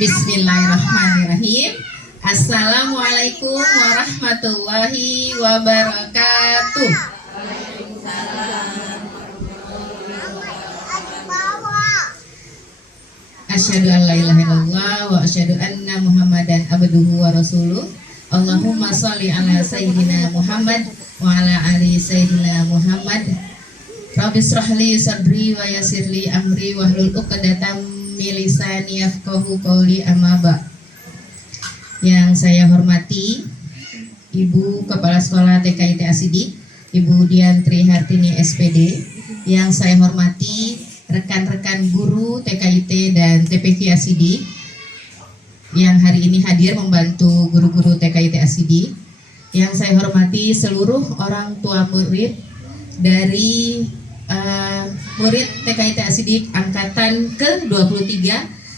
Bismillahirrahmanirrahim. Assalamualaikum warahmatullahi wabarakatuh. Asyhadu an la ilaha illallah wa asyhadu anna Muhammadan abduhu wa rasuluh. Allahumma sholli ala sayyidina Muhammad wa ala ali sayyidina Muhammad. Rabbi shrahli sadri wa yassirli amri wahlul 'uqdatam min lisani yafqahu qawli, amma ba'd. Yang saya hormati Ibu Kepala Sekolah TKIT Asidik, Ibu Diantri Hartini SPD. Yang saya hormati rekan-rekan guru TKIT dan TPQ Asidik yang hari ini hadir membantu guru-guru TKIT Asidik. Yang saya hormati seluruh orang tua murid dari murid TKIT Asidik angkatan ke-23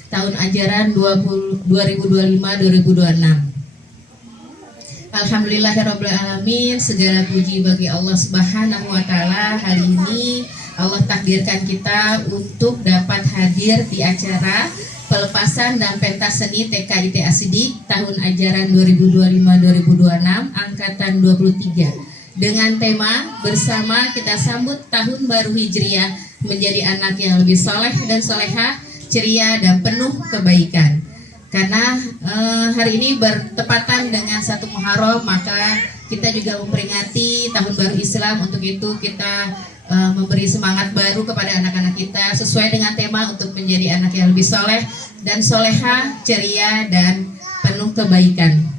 tahun ajaran 2025-2026. Alhamdulillahirrabbilalamin, segala puji bagi Allah Subhanahu wa Ta'ala. Hari ini Allah takdirkan kita untuk dapat hadir di acara pelepasan dan pentas seni TKIT Asidik tahun ajaran 2025-2026 angkatan 23 dengan tema bersama kita sambut tahun baru Hijriah menjadi anak yang lebih soleh dan solehah, ceria dan penuh kebaikan. Karena hari ini bertepatan dengan 1 Muharram, maka kita juga memperingati tahun baru Islam. Untuk itu kita memberi semangat baru kepada anak-anak kita sesuai dengan tema untuk menjadi anak yang lebih soleh dan soleha, ceria dan penuh kebaikan.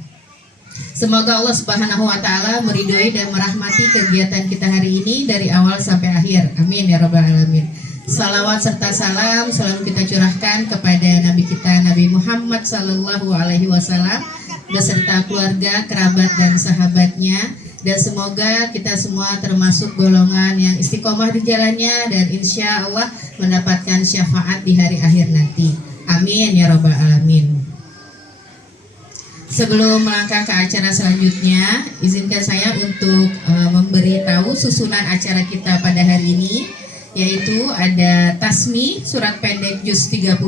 Semoga Allah Subhanahu wa Ta'ala meridhoi dan merahmati kegiatan kita hari ini dari awal sampai akhir. Amin ya rabbal alamin. Salawat serta salam selalu kita curahkan kepada Nabi kita Nabi Muhammad Sallallahu Alaihi Wasallam beserta keluarga, kerabat dan sahabatnya. Dan semoga kita semua termasuk golongan yang istiqomah di jalannya dan insya Allah mendapatkan syafaat di hari akhir nanti. Amin ya rabbal alamin. Sebelum melangkah ke acara selanjutnya, izinkan saya untuk memberitahu susunan acara kita pada hari ini, yaitu ada tasmi surat pendek juz 30,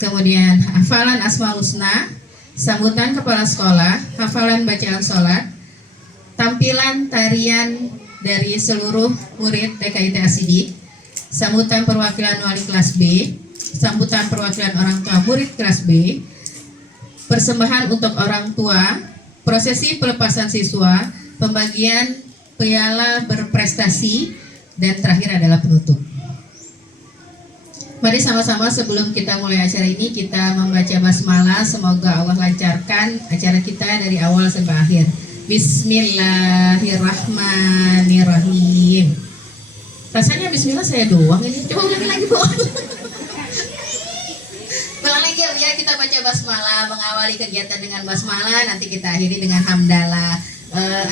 kemudian hafalan Asmaul Husna, sambutan kepala sekolah, hafalan bacaan sholat, tampilan tarian dari seluruh murid TKIT Asidik, sambutan perwakilan wali kelas B, sambutan perwakilan orang tua murid kelas B, persembahan untuk orang tua, prosesi pelepasan siswa, pembagian piala berprestasi, dan terakhir adalah penutup. Mari sama-sama sebelum kita mulai acara ini kita membaca basmalah. Semoga Allah lancarkan acara kita dari awal sampai akhir. Bismillahirrahmanirrahim. Rasanya bismillah saya doang ini. Coba ulangi lagi, Bu. Ulang lagi ya, kita baca basmalah, mengawali kegiatan dengan basmalah, nanti kita akhiri dengan hamdalah.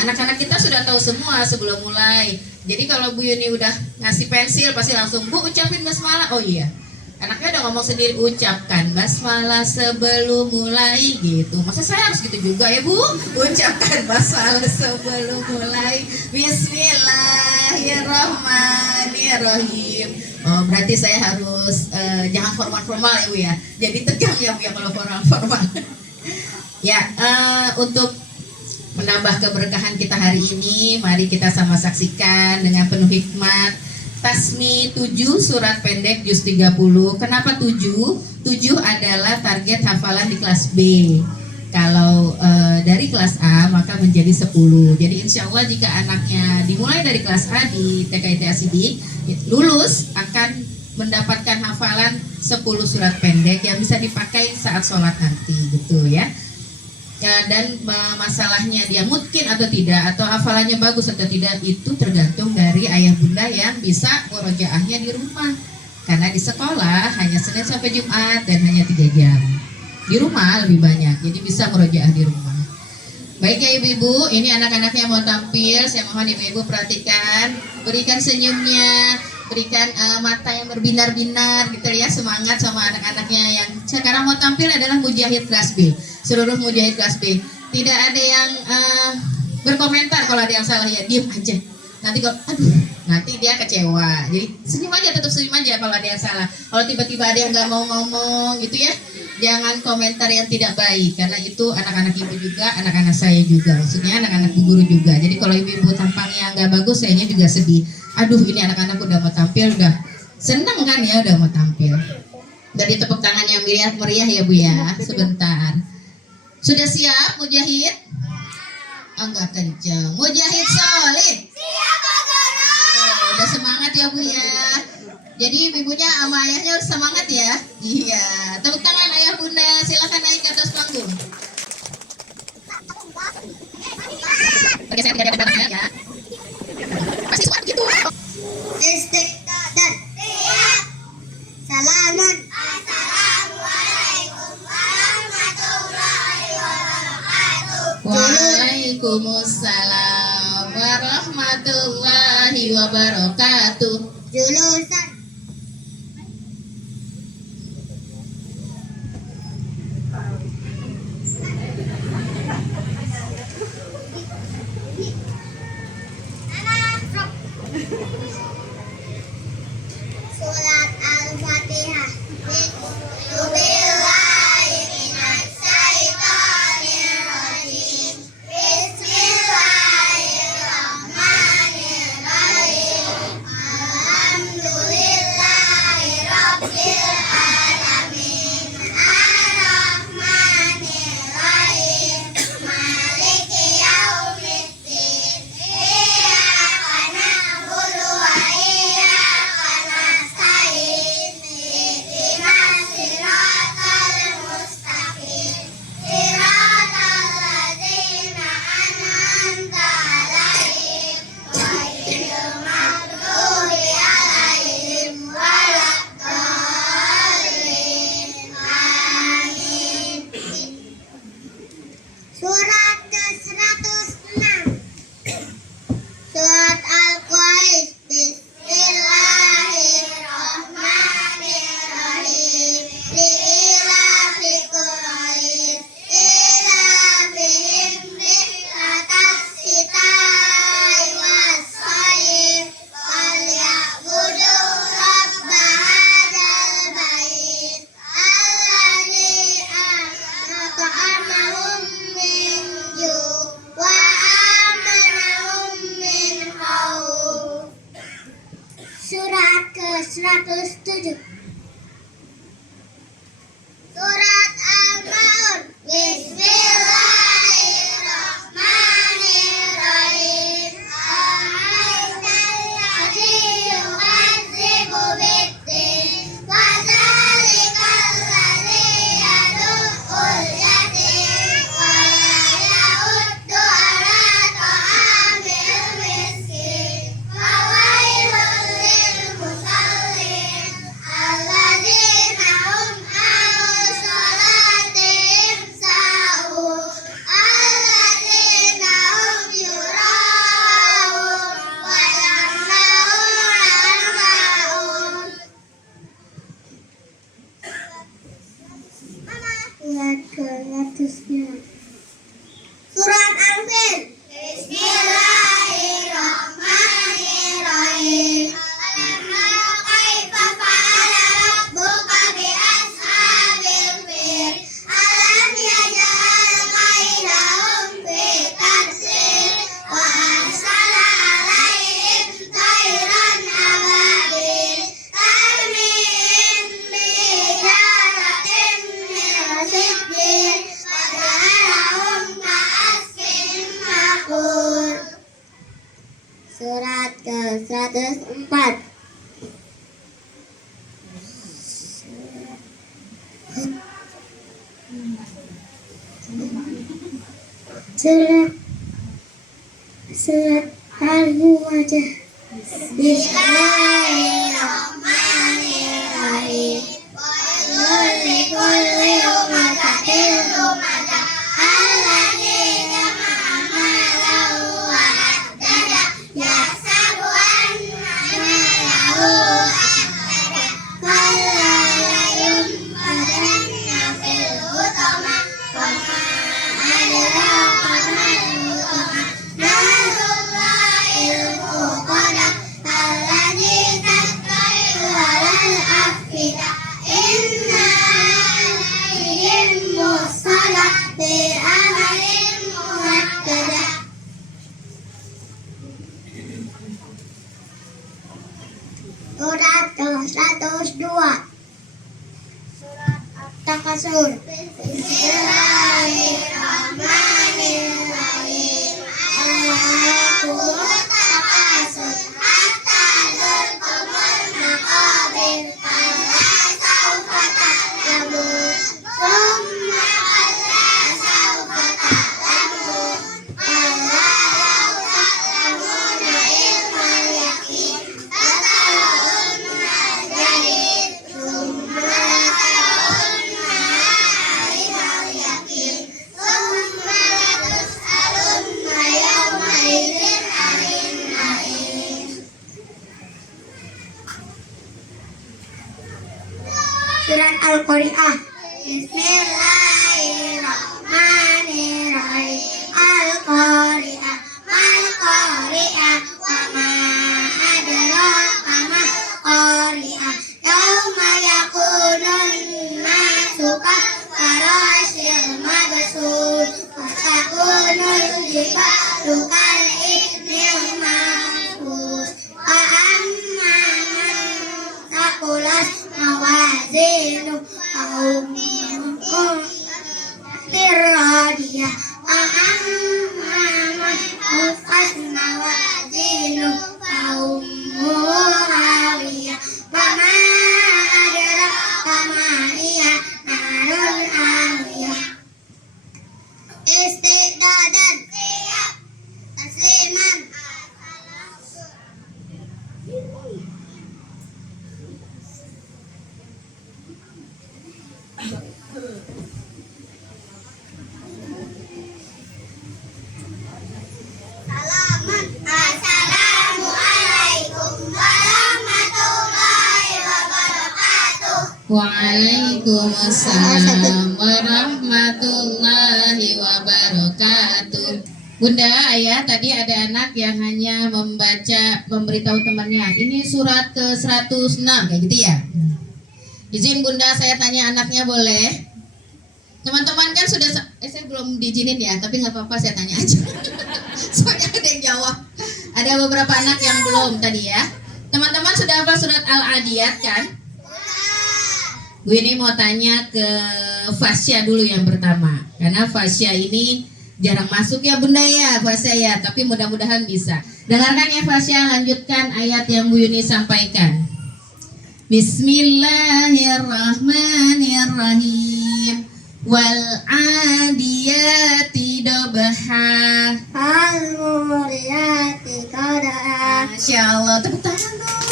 Anak-anak kita sudah tahu semua sebelum mulai. Jadi kalau Bu Yuni udah ngasih pensil pasti langsung, Bu ucapin basmalah. Oh iya, anaknya udah ngomong sendiri, ucapkan basmalah sebelum mulai gitu. Masa saya harus gitu juga ya Bu? Ucapkan basmalah sebelum mulai. Bismillahirrahmanirrahim. Oh berarti saya harus jangan formal-formal ya Bu ya. Jadi tegang ya Bu ya kalau formal-formal. Ya untuk menambah keberkahan kita hari ini, mari kita sama saksikan dengan penuh hikmat tasmi 7 surat pendek juz 30. Kenapa 7? 7 adalah target hafalan di kelas B. Kalau dari kelas A maka menjadi 10. Jadi insya Allah jika anaknya dimulai dari kelas A di TKIT Asidik, lulus akan mendapatkan hafalan 10 surat pendek yang bisa dipakai saat sholat nanti gitu ya. Dan masalahnya dia mungkin atau tidak, atau hafalannya bagus atau tidak, itu tergantung dari ayah bunda yang bisa murojaahnya di rumah. Karena di sekolah hanya Senin sampai Jumat dan hanya 3 jam. Di rumah lebih banyak, jadi bisa murojaah di rumah. Baik ya ibu-ibu, ini anak-anaknya mau tampil. Saya mohon ibu-ibu perhatikan, berikan senyumnya, berikan mata yang berbinar-binar gitu ya, semangat sama anak-anaknya yang sekarang mau tampil adalah Mujahid kelas B. Seluruh Mujahid kelas B. Tidak ada yang berkomentar kalau ada yang salah ya, diam aja. Nanti kalau nanti dia kecewa. Jadi senyum aja, tetap senyum aja kalau ada yang salah. Kalau tiba-tiba ada yang nggak mau ngomong gitu ya, jangan komentar yang tidak baik, karena itu anak-anak ibu juga, anak-anak saya juga, maksudnya anak-anak bu guru juga. Jadi kalau ibu-ibu tampangnya nggak bagus, sayanya juga sedih. Aduh, ini anak-anak udah mau tampil, udah seneng kan ya, udah mau tampil. Dari tepuk tangan yang meriah ya bu ya, sebentar. Sudah siap Mujahid? Enggak kenceng. Mujahid solid. Siap Bu Guru. Udah semangat ya Bu ya. Jadi ibunya sama ayahnya harus semangat ya. Iya. Tepuk tangan ayah bunda. Silakan naik ke atas panggung. Bergeser tidak ada ya. Masih suara gitu. Istiqdadan. Siap. Salaman. Assalamualaikum warahmatullahi wabarakatuh. Waalaikumsalam warahmatullahi wabarakatuh. Julusan. Surat Al-Fatihah. Bismillahirrahmanirrahim. Bismillahirrahmanirrahim. Alhamdulillahirabbil alamin. Ar-Rahmanirrahim. Maliki yaumiddin. Iyyaka na'budu wa iyyaka nasta'in. Ihdinas siratal mustaqim. Siratal ladzina an'amta 'alaihim ghairil maghdubi 'alaihim waladdallin. Amin. Surat ke-106. Surat Al-Quraish. Bismillahirrahmanirrahim. Li'ilafi Quraish. Ilafihim rihlatas syita'i was-shayf. Falyabudu rabba hadzal bait. Alladzi at'amahum min ju' wa amanahum min khauf. Surat ke-107. Surat Al-Maun. Bismillahirrahmanirrahim. Ara'aitalladzi yukadzibu bid-din. Fadzalikal-ladzi yad'ul yatim wa la yahuddu 'ala ta'amil miskin. Fawailul lil musallin alladzina hum 'an shalatihim sahun. Alladzina hum yura'un wa yamna'una al-ma'un. Surat ke-109. Surat Anfal. Bismillahirrahmanirrahim. Alam tara kaifa fa'ala rabbuka bi ashabil fil. Alam yaj'al kaidahum fi tadlil. Wa arsala 'alaihim tayran ababil. Tarmihim bihijaratin min sijil. Faja'alahum ka'asfin ma'kul. Surat ke-104. Surat Al-Mu'ajah. Bismillahirrahmanirrahim. Wailul likulli humazatin lumazah. Alladzi jama'a malahu wa addada. Yahsabu anna malahu akhlada. Kalla layunbadanna fil hutama. Wa ma adraka mal hutama. Narullahil Surat 102. Surat At-Takasur. Bismillahirrahmanirrahim. Alhaakumut takasur hatta zurtumul maqabir. Kalla sawfa ta'lamun. Tsumma kalla sawfa ta'lamun. Kalla law ta'lamuna ilmal yaqin. Lata'lamunna al-jahim. Tsumma lata'lamunna 'ainal yaqin. Tsumma latus'alunna yawma idzin 'anil na'im. Surat Al-Qari'ah. Bismillahirrahmanirrahim. Al-Qari'ah. Mal-Qari'ah. Wa ma adraka mal Qari'ah. Yauma yakunun nasu kafarasyil mabsus. Wa takunul jibalu kal'ihnil manfus. Wa amma man taqulat mawazinu Firradiyah. Wa amma man khaffat mawazinu Hawiyah. Wa ma adraka ma hiya narun hamiyah. Istidadan. Siap. Tasliman. Salaman. Assalamualaikum warahmatullahi wabarakatuh. Waalaikumsalam warahmatullahi wabarakatuh. Bunda, ayah, tadi ada anak yang hanya memberitahu temannya. Ini surat ke 106, kayak gitu ya. Izin Bunda, saya tanya anaknya boleh? Teman-teman kan sudah, saya belum diizinin ya, tapi nggak apa-apa saya tanya aja. Soalnya ada yang jawab. Ada beberapa anak yang belum tadi ya. Teman-teman sudah hafal surat Al-Adiyat kan? Bu ini mau tanya ke Fasya dulu yang pertama. Karena Fasya ini jarang masuk ya Bunda ya, Fasya ya. Tapi mudah-mudahan bisa. Dengarkan ya Fasya, lanjutkan ayat yang Bu Yuni sampaikan. Bismillahirrahmanirrahim. Wal adiyati dobha. Al-Muriyati qada'a. Masya Allah, tepuk tangan dong.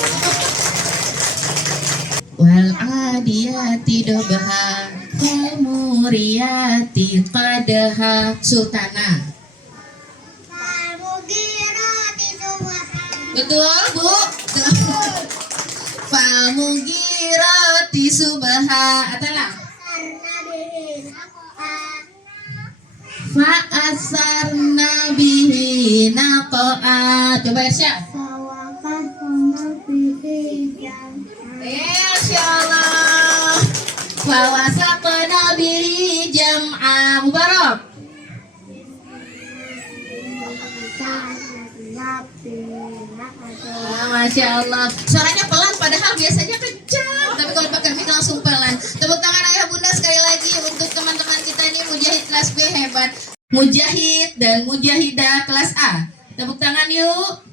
Wal adiyati dobha. Wal muriyati qadaha. Sultana. Al-Mugirati subha. Betul Bu? Fal mugirati subha. Atalah. Fa'asarna bihi naqa'a. Coba Irsya. Insya Allah. Fawasaqna bihi jam'a. Mubarak. Masya Allah. Suaranya pelan padahal biasanya kencang. Tapi kalau pakai mic langsung pelan. Tepuk tangan ayah bunda sekali lagi untuk teman-teman kita ini Mujahid kelas B hebat. Mujahid dan Mujahidah kelas A. Tepuk tangan yuk.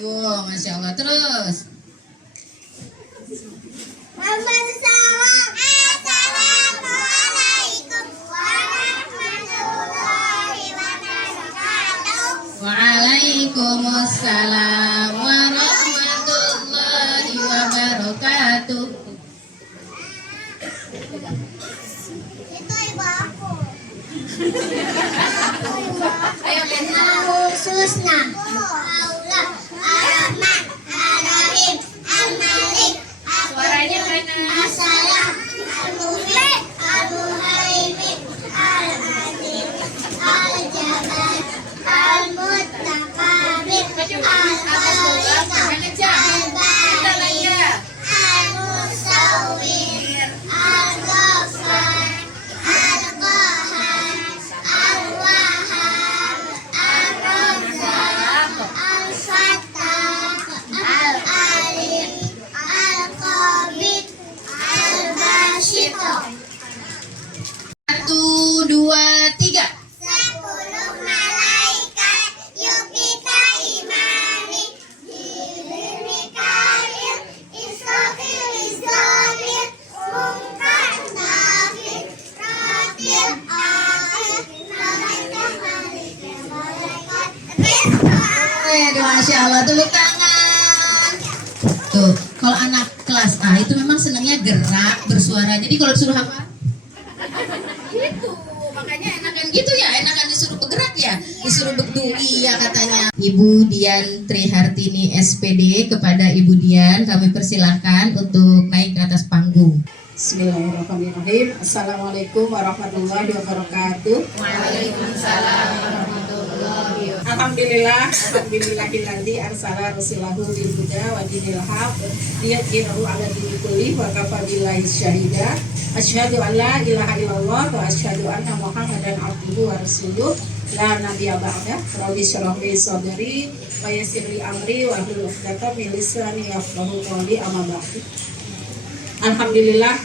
Oh, Masya Allah. Terus. Assalamualaikum warahmatullahi wabarakatuh. Waalaikumsalam warahmatullahi wabarakatuh. Ayo lihat. Al-Husna, Allah, Ar-Rahman, Ar-Rahim, Al-Malik, Suaranya mana? As-Salam, Al-Mu'min, Al-Muhaimin, Al-Aziz, Al-Jabbar, Al-Mutakabbir, Al-Khaliq, Al-Bari, Al-Musawwir, Al-Ghaffar, Al-Qahhar, Al-Wahhab, Ar-Razzaq, Al-Fattah, Al-Alim, Al-Qabid, Al-Basit. 1, 2, 3. 10 malaikat yuk kita imani. Jibril, Mikail, Israfil, Israfil, Munkar, Nakir, Ratil, Akhir, malaikat, malaikat, Aduh, Masya Allah, tepuk tangan. Tuh, kalau anak kelas A itu memang senangnya gerak, bersuara. Jadi kalau disuruh apa? Gitu, makanya enakan gitu ya, enakan disuruh bergerak ya, disuruh berdui ya katanya. Ibu Dian Trihartini SPD, kepada Ibu Dian kami persilahkan untuk naik ke atas panggung. Bismillahirrahmanirrahim. Assalamualaikum warahmatullahi wabarakatuh. Waalaikumsalam warahmatullahi wabarakatuh. Alhamdulillahilladzi arsala rasulahu bil huda wa dinil haq liyudhhirahu 'ala dini kulli wa kafa billahi syahida. Asyhadu an la ilaha illallah wa asyhadu anna Muhammadan abduhu wa rasuluh. La nabiyya ba'da. Rabbi shrah li sadri wa yassir li amri wa hlul 'uqdatam min lisani yafqahu qawli, amma ba'du. Alhamdulillah,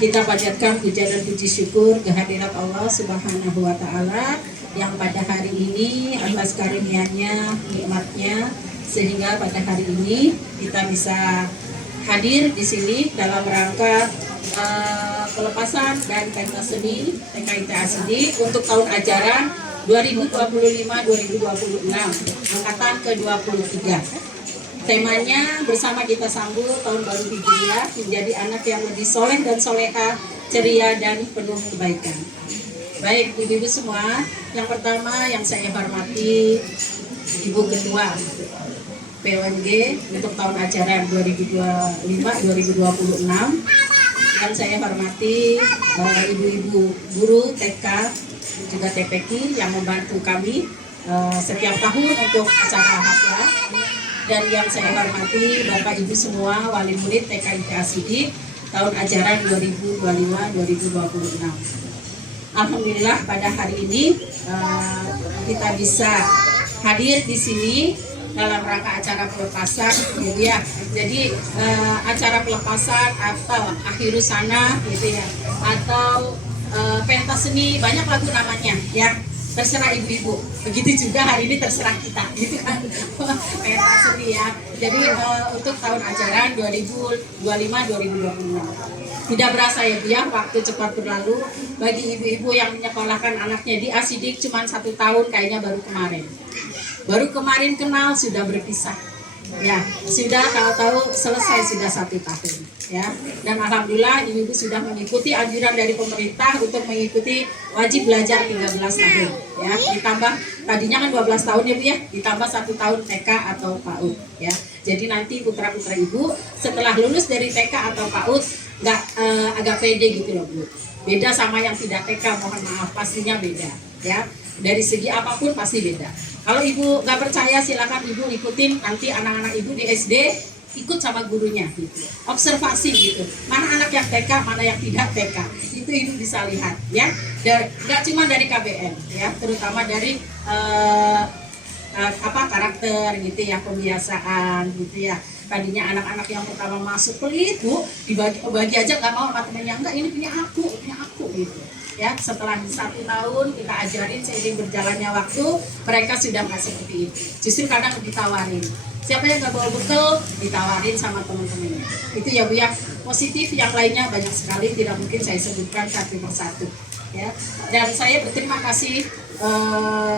kita panjatkan puja dan puji syukur kehadirat Allah Subhanahu wa Ta'ala yang pada hari ini atas karunia-Nya, nikmatnya, sehingga pada hari ini kita bisa hadir di sini dalam rangka pelepasan dan pentas seni TKIT Asidik untuk tahun ajaran 2025-2026 angkatan ke-23. Temanya bersama kita sambut tahun baru Hijriah menjadi anak yang lebih soleh dan soleha, ceria dan penuh kebaikan. Baik ibu-ibu semua, yang pertama yang saya hormati Ibu Ketua PONG untuk tahun ajaran 2025-2026, dan saya hormati ibu-ibu guru TK juga TPK yang membantu kami setiap tahun untuk acara haflah. Dan yang saya hormati Bapak Ibu semua wali murid TKIT Asidik tahun ajaran 2025-2026. Alhamdulillah pada hari ini kita bisa hadir di sini dalam rangka acara pelepasan, gitu ya. Jadi acara pelepasan atau akhirus sana, gitu ya, atau pentas seni, banyak lagu namanya, ya. Terserah ibu-ibu, begitu juga hari ini terserah kita, gitu kan. Pentas seni ya. Jadi untuk tahun ajaran 2025-2026. Tidak berasa ya Bu ya, waktu cepat berlalu. Bagi ibu-ibu yang menyekolahkan anaknya di Asidik cuma 1 tahun, kayaknya baru kemarin. Baru kemarin kenal sudah berpisah. Ya, sudah tahu-tahu selesai sudah 1 tahun. Ya, dan alhamdulillah ibu-ibu sudah mengikuti anjuran dari pemerintah untuk mengikuti wajib belajar 13 tahun. Ya, ditambah tadinya kan 12 tahun ya Bu ya, ditambah 1 tahun TK atau PAUD. Ya, jadi nanti putra-putra ibu setelah lulus dari TK atau PAUD nggak agak pede gitu loh Bu. Beda sama yang tidak TK, mohon maaf, pastinya beda. Ya, dari segi apapun pasti beda. Kalau ibu nggak percaya silakan ibu ikutin nanti anak-anak ibu di SD, ikut sama gurunya gitu. Observasi gitu. Mana anak yang TK, mana yang tidak TK. Itu ibu bisa lihat ya. Dan nggak cuma dari KBN ya, terutama dari karakter gitu ya, pembiasaan gitu ya. Tadinya anak-anak yang pertama masuk pelit Bu, dibagi aja nggak mau sama temennya, enggak ini punya aku gitu. Ya, setelah 1 tahun kita ajarin seiring berjalannya waktu, mereka sudah nggak seperti itu. Justru kadang ditawarin. Siapa yang nggak bawa bekal, ditawarin sama teman-temannya. Itu ya Bu ya. Positif yang lainnya banyak sekali, tidak mungkin saya sebutkan satu persatu. Ya. Dan saya berterima kasih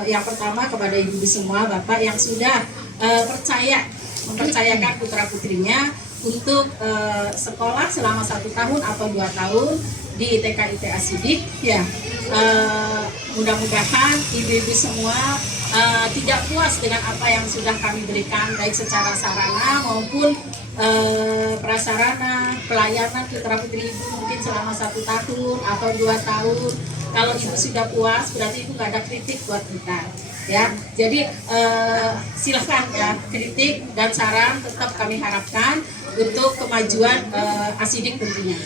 yang pertama kepada ibu semua, Bapak yang sudah mempercayakan putra-putrinya untuk sekolah selama 1 tahun atau 2 tahun di TK ITA Sidik ya. Mudah-mudahan ibu-ibu semua tidak puas dengan apa yang sudah kami berikan baik secara sarana maupun prasarana pelayanan putra putri ibu mungkin selama 1 tahun atau 2 tahun. Kalau ibu sudah puas berarti ibu nggak ada kritik buat kita ya. Jadi silahkan ya, kritik dan saran tetap kami harapkan untuk kemajuan Asidik tentunya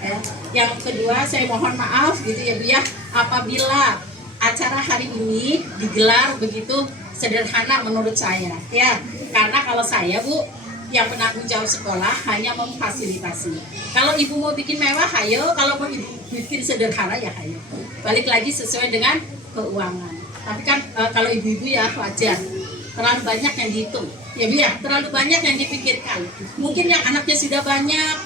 ya. Yang kedua, saya mohon maaf gitu ya Bu ya, apabila acara hari ini digelar begitu sederhana menurut saya ya, karena kalau saya Bu yang penanggung jawab sekolah hanya memfasilitasi. Kalau ibu mau bikin mewah, ayo. Kalau mau ibu bikin sederhana, ya ayo. Balik lagi sesuai dengan keuangan. Tapi kan kalau ibu-ibu ya wajar, terlalu banyak yang dihitung. Ya Bu ya, terlalu banyak yang dipikirkan. Mungkin yang anaknya sudah banyak,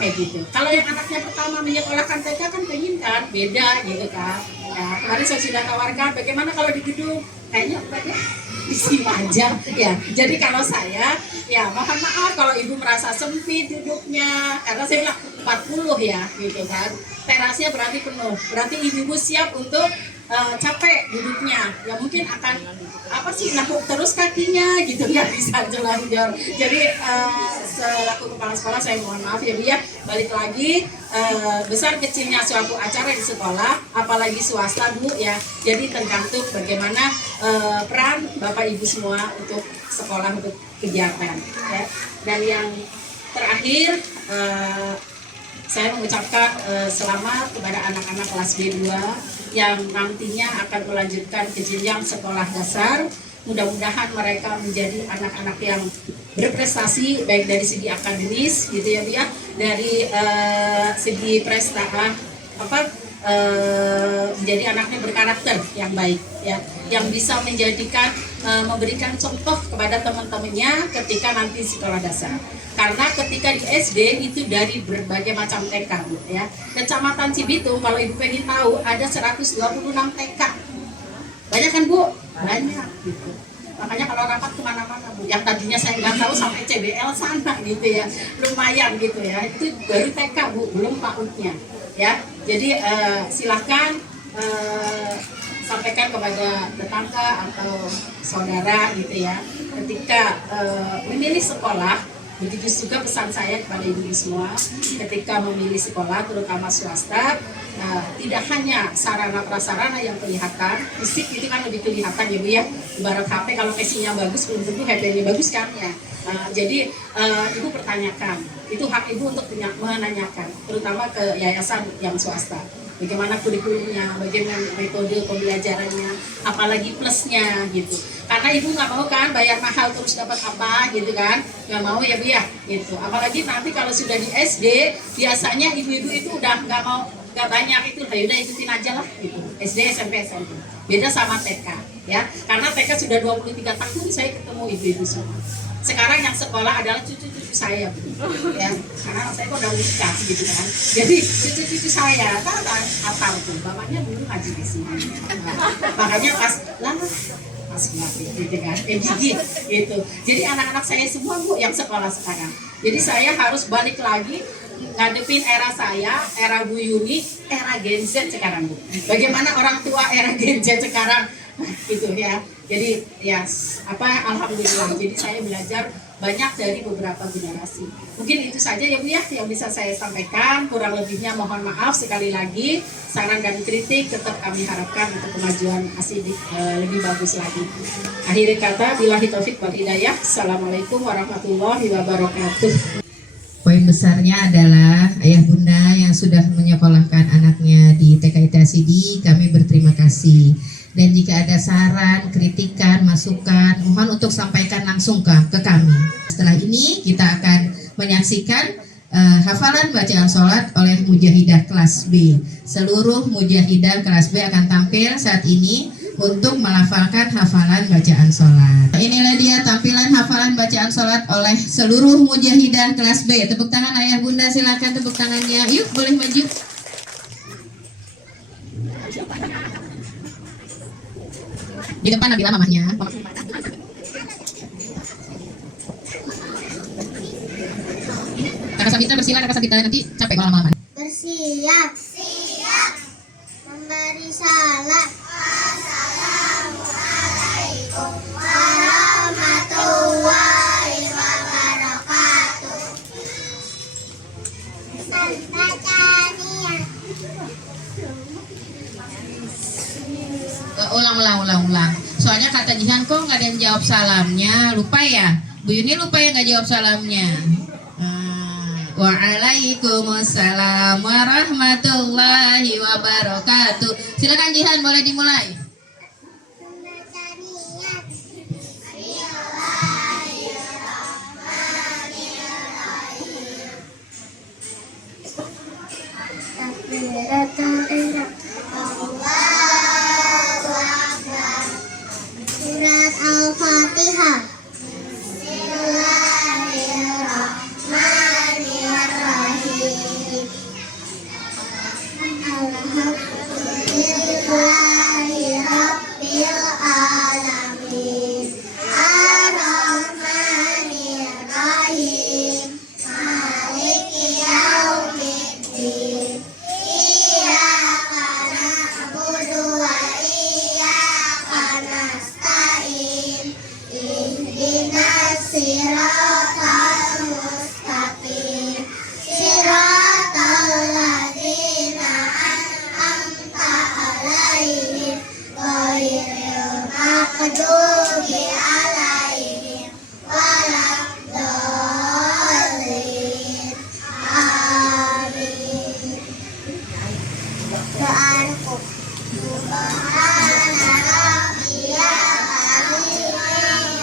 kayak gitu. Kalau yang anaknya pertama menyekolahkan TK kan pengen kan, beda gitu kan. Ya, kemarin saya sudah tawarkan, bagaimana kalau di gedung? Kayaknya enggak ya, di sini aja ya. Jadi kalau saya ya mohon maaf kalau ibu merasa sempit duduknya, karena saya bilang 40 ya gitu kan, terasnya berarti penuh, berarti ibu-ibu siap untuk capek duduknya ya, mungkin akan apa sih nakuk terus kakinya gitu, nggak bisa jelanjor. Jadi selaku kepala sekolah saya mohon maaf ya Bu ya. Balik lagi, besar kecilnya suatu acara di sekolah apalagi swasta Bu ya, jadi tergantung bagaimana peran Bapak Ibu semua untuk sekolah, untuk kegiatan ya. Dan yang terakhir, saya mengucapkan selamat kepada anak-anak kelas B2 yang nantinya akan melanjutkan ke jenjang sekolah dasar. Mudah-mudahan mereka menjadi anak-anak yang berprestasi baik dari segi akademis gitu ya Bu ya, dari segi prestasi menjadi anaknya berkarakter yang baik ya, yang bisa menjadikan memberikan contoh kepada teman-temannya ketika nanti sekolah dasar. Karena ketika di SD itu dari berbagai macam TK Bu ya. Kecamatan Cibitung kalau Ibu pengen tahu ada 126 TK. Banyak kan Bu? Banyak gitu. Makanya kalau rapat kemana-mana Bu, yang tadinya saya nggak tahu sampai CBL sana gitu ya, lumayan gitu ya. Itu baru TK Bu, belum PAUD-nya ya. Jadi silahkan sampaikan kepada tetangga atau saudara gitu ya, ketika memilih sekolah. Begitu juga pesan saya kepada ibu semua, ketika memilih sekolah terutama swasta, tidak hanya sarana prasarana yang kelihatan, fisik itu kan lebih kelihatan ya Bu ya. Ibarat HP kalau casingnya bagus belum tentu HP-nya bagus kan ya. Jadi ibu pertanyakan, itu hak ibu untuk menanyakan, terutama ke yayasan yang swasta. Bagaimana kurikulumnya, bagaimana metode pembelajarannya, apalagi plusnya gitu. Karena ibu nggak mau kan bayar mahal terus dapat apa gitu kan, nggak mau ya Bu ya gitu. Apalagi nanti kalau sudah di SD, biasanya ibu-ibu itu udah nggak banyak itu, udah ikutin aja lah gitu. SD, SMP, SMP. Beda sama TK ya, karena TK sudah 23 tahun saya ketemu ibu-ibu semua. Sekarang yang sekolah adalah cucu-cucu saya ya, karena saya kok udah nikah gitu kan, jadi cucu-cucu saya apa tuh bapaknya dulu ngaji di sini, makanya pas ngerti gitu kan, gitu. Jadi anak-anak saya semua Bu yang sekolah sekarang, jadi saya harus balik lagi ngadepin era saya, era Bu Yuni, era Gen Z sekarang Bu. Bagaimana orang tua era Gen Z sekarang gitu ya. Jadi ya alhamdulillah, jadi saya belajar banyak dari beberapa generasi. Mungkin itu saja ya Bu ya yang bisa saya sampaikan. Kurang lebihnya mohon maaf. Sekali lagi saran dan kritik tetap kami harapkan untuk kemajuan Asidik lebih bagus lagi. Akhir kata, billahi taufik wal hidayah. Assalamualaikum warahmatullahi wabarakatuh. Poin besarnya adalah ayah bunda yang sudah menyekolahkan anaknya di TK ITA Sidik, kami berterima kasih. Dan jika ada saran, kritikan, masukan, mohon untuk sampaikan langsung ke kami. Setelah ini kita akan menyaksikan hafalan bacaan sholat oleh mujahidah kelas B. Seluruh mujahidah kelas B akan tampil saat ini untuk melafalkan hafalan bacaan sholat. Inilah dia tampilan hafalan bacaan sholat oleh seluruh mujahidah kelas B. Tepuk tangan ayah bunda, silakan tepuk tangannya. Yuk boleh maju. Di depan Nabila mamahnya. Kak Sabita bersila, Kak Sabita nanti capek kalau lama-lama. Bersiap. Siap. Memberi salam. Assalamualaikum warahmatullahi wabarakatuh. Baca niat. Ulang. Soalnya kata Jihan kok nggak ada yang jawab salamnya, lupa ya. Bu Yuni lupa ya nggak jawab salamnya. Waalaikumsalam warahmatullahi wabarakatuh. Silakan Jihan, boleh dimulai. Membaca niat. Takbiratul ihram. Allahu Akbar. Surat Al-Fatihah. Bismillahirrahmanirrahim. Alhamdulillahi Rabbil Alamin. Ar-Rahmanir-Rahim. Maliki Yaumiddin. Iyyaka na'budu wa iyyaka nasta'in. Ihdinas siratal mustaqim. Siratal ladzina an'amta 'alaihim ghairil maghdubi 'alaihim waladdallin. Amin. Doa rukuk. Subhana rabbiyal azim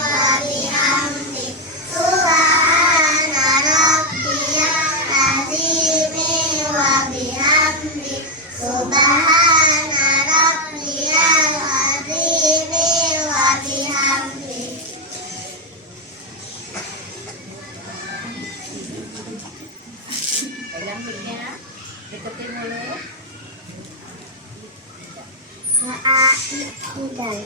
wa bihamdi. Subhana rabbiyal azim wa bihamdi. Subhana rabbiyal azim wa bihamdi. Pegang mic-nya, deketin dulu. Doa iktidal.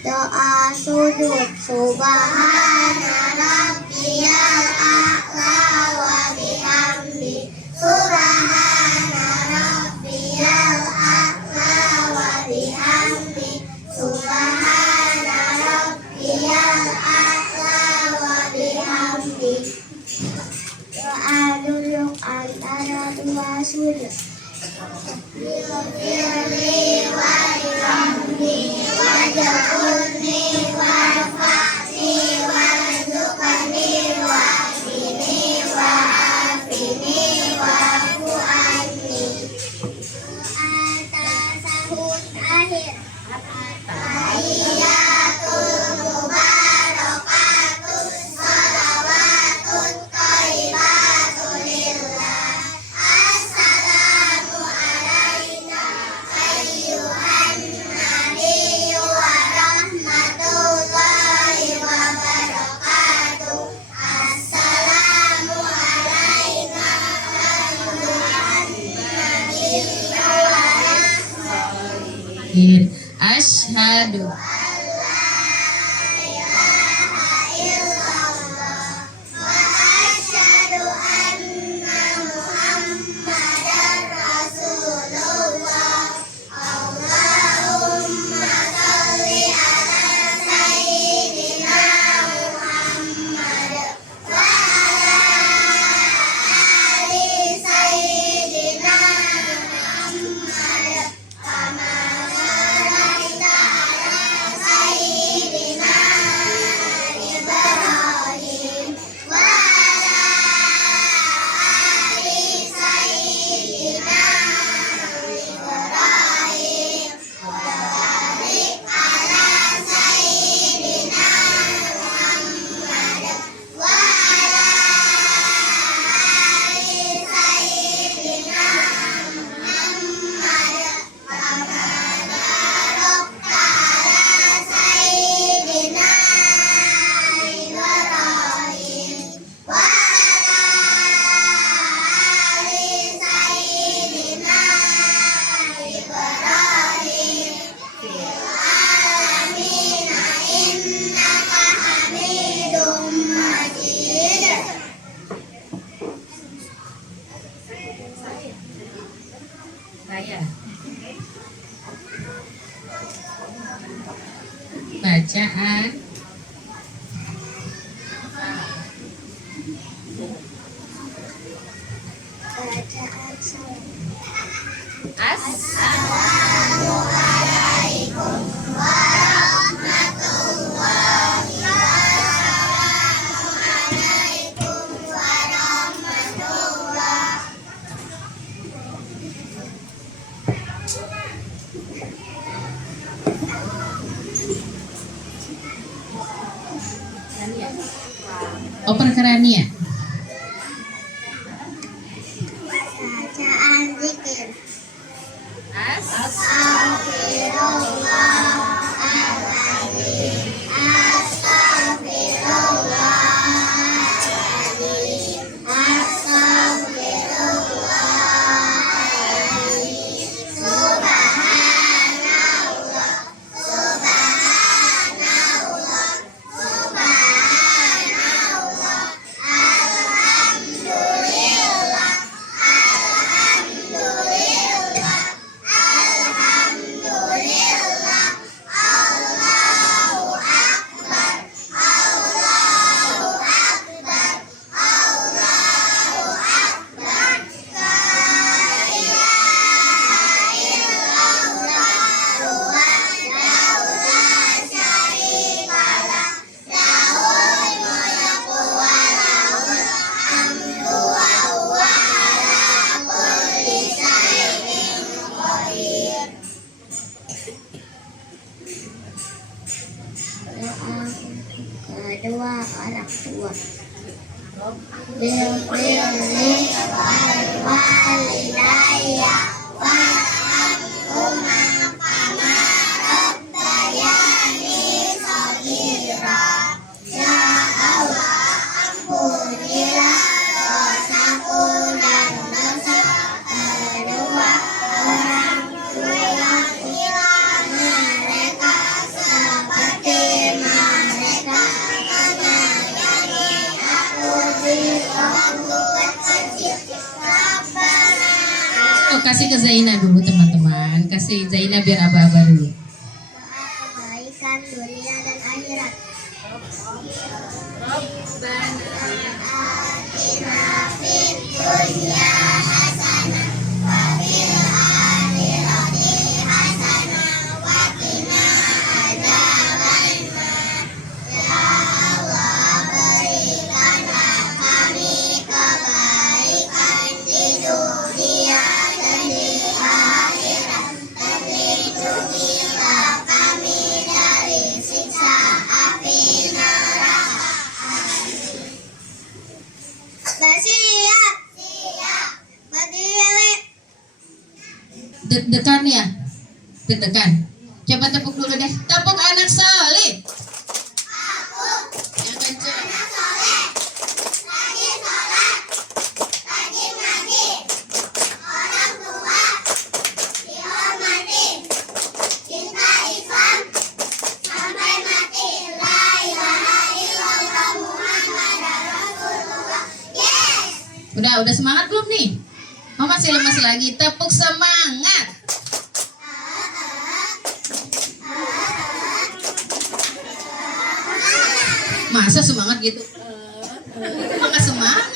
Doa sujud. Subhana rabbiyal a'la wa bihamdi. Subhana rabbiyal a'la wa bihamdi. Subhana rabbiyal a'la wa bihamdi. Doa duduk antara dua sujud. Firli warhamni waj'alni warfa'ni warzuqni wa'afini wa'afini wa'fu anni. Doa tasahud akhir. Tahiyyatul mubarakatuh shalawatut thayyibatul lillah. Assalamu alaina ayyuhan nabiyyu wa rahmatullahi wa barakatuh. Assalamu alaina ayyuhan nabiyyu wa rahmatullahi. Asyhadu Asyhadu anna Muhammadar Rasulullah. Allahumma sholli ala sayyidina Muhammad wa ala ali sayyidina Muhammad kama sholaita ala bacaan Bacaan salam. Assalamualaikum Warahmatullahi Assalamualaikum warahmatullahi. Oper Kerania. Bacaan zikir. Astagfirullahaladzim. Astagfirullahaladzim. Astagfirullahaladzim. Subhanallah. Subhanallah. Subhanallah. Alhamdulillah. Alhamdulillah. Alhamdulillah. Allahu Akbar. Allahu Akbar. Allahu Akbar. La ilaha illallah. Wahdahu la syarika lah. Lahul mulku wa lahul hamdu wa huwa ala kulli syai'in qadir. Kedua orang tua. Birrulli wal walidayya warhamhuma kama rabbayani shaghira. Ya Allah, ampunilah dosaku dan dosa kedua orang tua mereka seperti mereka menyayangi aku di waktu kecil. Rabbana. Oh, kasih ke Zaina dulu teman-teman. Kasih Zaina biar aba-aba dulu. Doa kebaikan dunia dan akhirat. Atina fid dunya hasanah wa fil akhirati hasanah wa qina adzabannar. Ya Allah, berikanlah kami kebaikan di dunia dan di akhirat, dan lindungilah kami dari siksa api neraka. Siap, siap, berdiri. Deg-degan ya? Deg-degan. Coba tepuk dulu deh. Tepuk anak soleh. Yang kencang. Anak soleh, rajin sholat, rajin ngaji, orang tua dihormati, cinta Islam sampai mati. La ilaha illallah Muhammadar Rasulullah. Yes. Udah semangat belum nih? Oh, masih lemas lagi. Tepuk semangat. Masa semangat gitu? Emang gak semangat.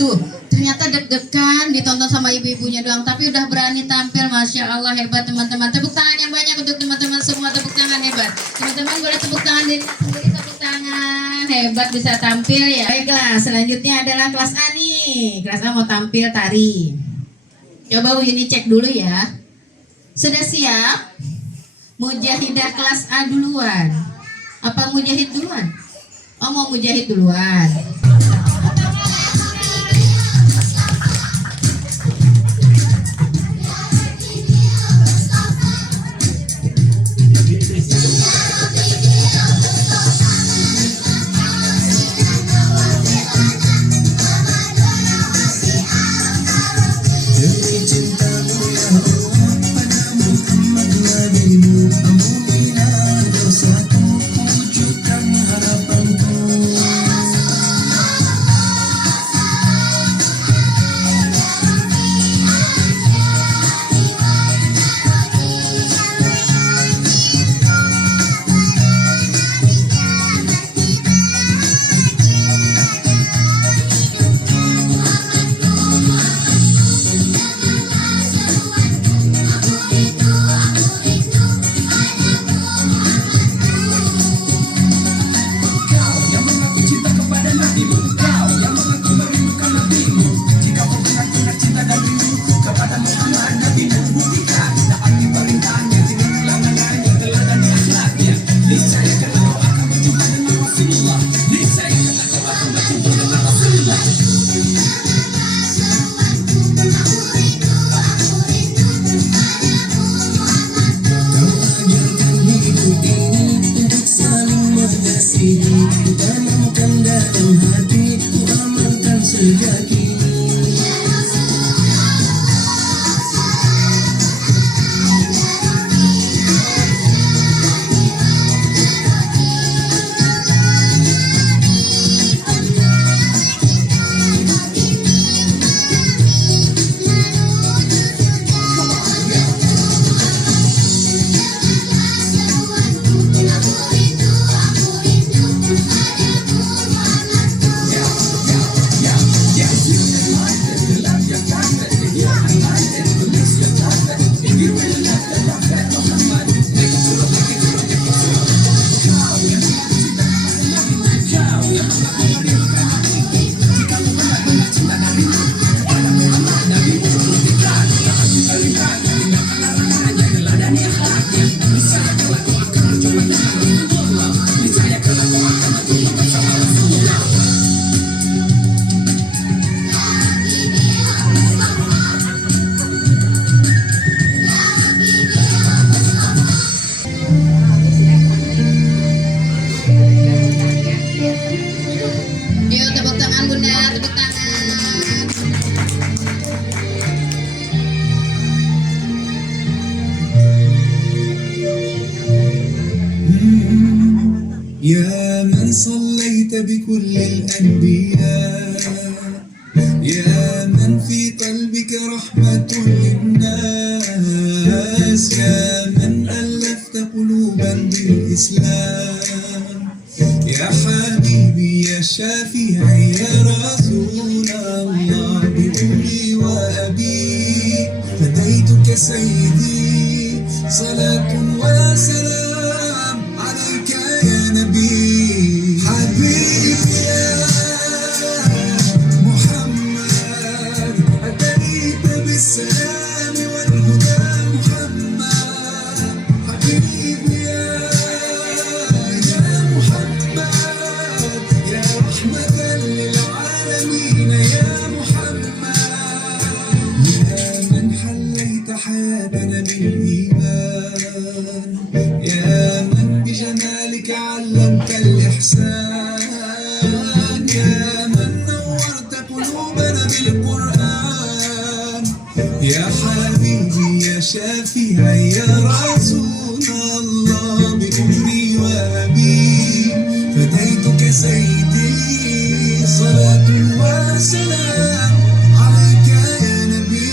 Tuh, ternyata deg-degan ditonton sama ibu-ibunya doang, tapi udah berani tampil. Masya Allah, hebat teman-teman. Tepuk tangan yang banyak untuk teman-teman semua. Tepuk tangan hebat. Teman-teman boleh tepuk tangan diri sendiri. Tepuk tangan. Hebat bisa tampil ya. Baiklah, selanjutnya adalah kelas A nih. Kelas A mau tampil tari. Coba Bu Yuni cek dulu ya. Sudah siap? Mujahidah kelas A duluan. Apa Mujahid duluan? Oh, mau Mujahid duluan. Demi cintamu ya Allah pada Muhammad nabimu, ampunilah dosaku, wujudkan harapanku. Yuk tepuk tangan Bunda, tepuk tangan. يا من صليت بكل الأنبياء، يا من في قلبك رحمة للناس، يا من ألفت قلوبا بالإسلام، يا حبيبي يا شافعي يا رسول الله، بأمي وأبي فديتك سيدي، صلاة وسلام عليك يا نبي. حبيبي يا محمد أتيت بالسلام والهدى محمد. حبيبي يا محمد يا رحمة للعالمين يا محمد، يا من حليت حياتنا بالإيمان، يا من بجمالك علمت الإحسان، يا من نورت قلوبنا بالقرآن، يا حبيبي يا شافعي يا رسول الله، بأمي وأبي فديتك سيدي، صلاة وسلام عليك يا نبي.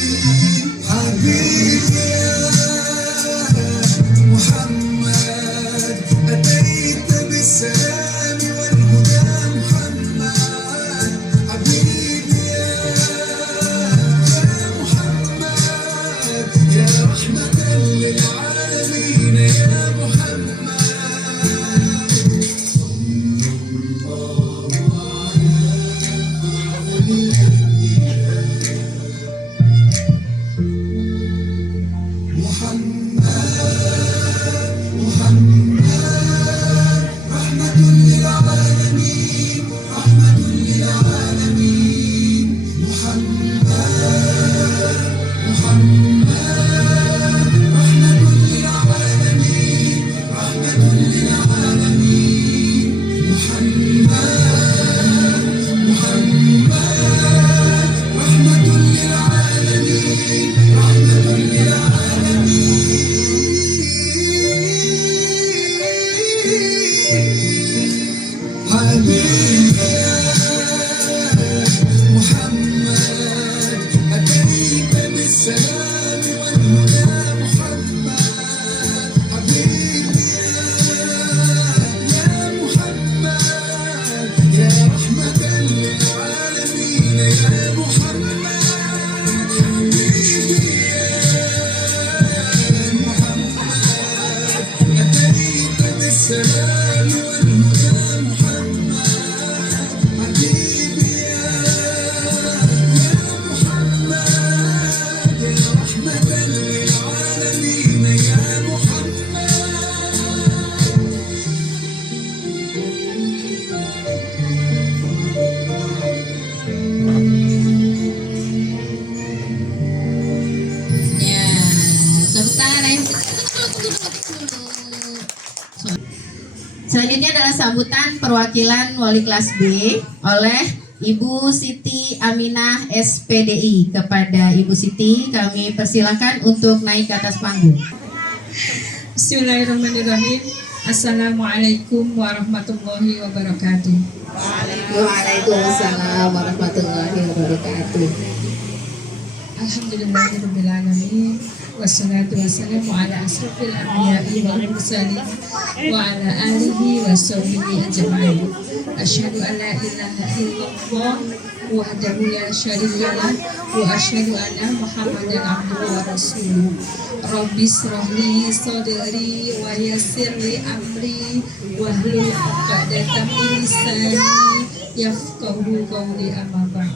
حبيبي يا محمد أتيت بالسلام والهدى محمد. حبيبي يا محمد يا رحمة للعالمين يا محمد. Selanjutnya adalah sambutan perwakilan wali kelas B oleh Ibu Siti Aminah SPDI. Kepada Ibu Siti kami persilakan untuk naik ke atas panggung. Bismillahirrahmanirrahim. Assalamualaikum warahmatullahi wabarakatuh. Waalaikumsalam warahmatullahi wabarakatuh. Alhamdulillahirabbil alamin. Wassalatu wassalamu ala asrofil anbiya'i wal mursalin wa ala alihi wa sahbihi ajma'in. Asyhadu an la ilaha illallah wahdahu la syarika lah wa asyhadu anna Muhammadan abduhu wa rasuluh. Rabbi shrahli sadri wa yassir li amri wahlul 'uqdatam min lisani yafqahu qawli, amma ba'd.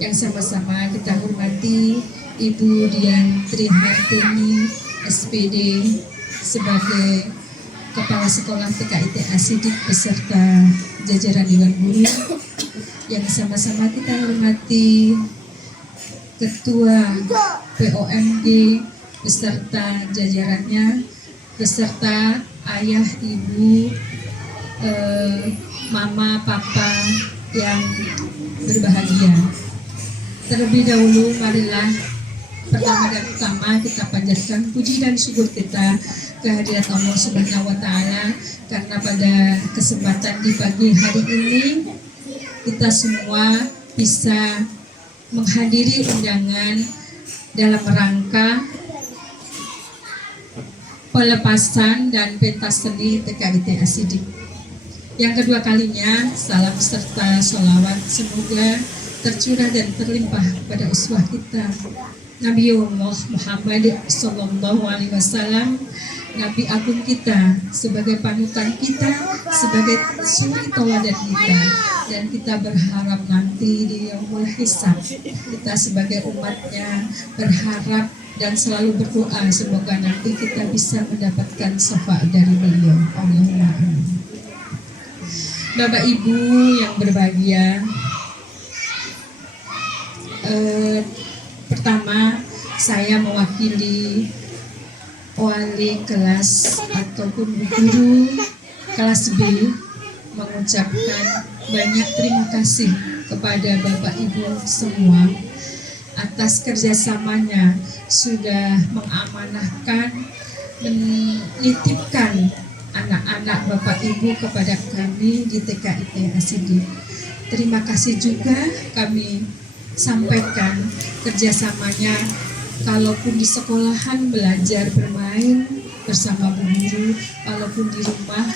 Yang sama-sama kita hormati Ibu Dian Trihartini SPD, sebagai Kepala Sekolah TKIT Asidik beserta jajaran Dewan Guru yang sama-sama kita hormati Ketua POMG beserta jajarannya, beserta ayah, ibu, mama, papa yang berbahagia. Terlebih dahulu marilah pertama dan utama kita panjatkan puji dan syukur kita kehadirat Allah Subhanahu wa taala karena pada kesempatan di pagi hari ini kita semua bisa menghadiri undangan dalam rangka pelepasan dan pentas seni TKIT Asidik. Yang kedua kalinya, salam serta sholawat semoga tercurah dan terlimpah pada uswah kita Nabiullah Muhammad Sallallahu Alaihi Wasallam, Nabi agung kita, sebagai panutan kita, sebagai suri tauladan kita, dan kita berharap nanti di Yaumul Hisab kita sebagai umatnya berharap dan selalu berdoa semoga nanti kita bisa mendapatkan syafaat dari beliau. Allahumma amin. Bapak Ibu yang berbahagia, pertama saya mewakili wali kelas ataupun guru kelas B mengucapkan banyak terima kasih kepada Bapak Ibu semua atas kerjasamanya sudah mengamanahkan, menitipkan anak-anak Bapak Ibu kepada kami di TKIT Asidik. Terima kasih juga kami sampaikan kerjasamanya, kalaupun di sekolahan belajar bermain bersama bu guru, kalaupun di rumah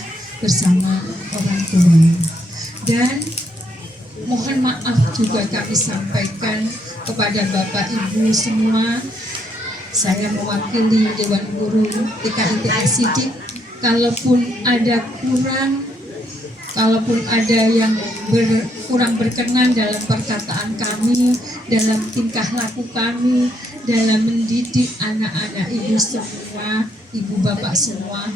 bersama orang tua. Dan mohon maaf juga kami sampaikan kepada Bapak Ibu semua, saya mewakili Dewan Guru TKIT Asidik, kalaupun ada kurang, kalaupun ada yang kurang berkenan dalam perkataan kami, dalam tingkah laku kami, dalam mendidik anak-anak ibu semua, ibu bapak semua,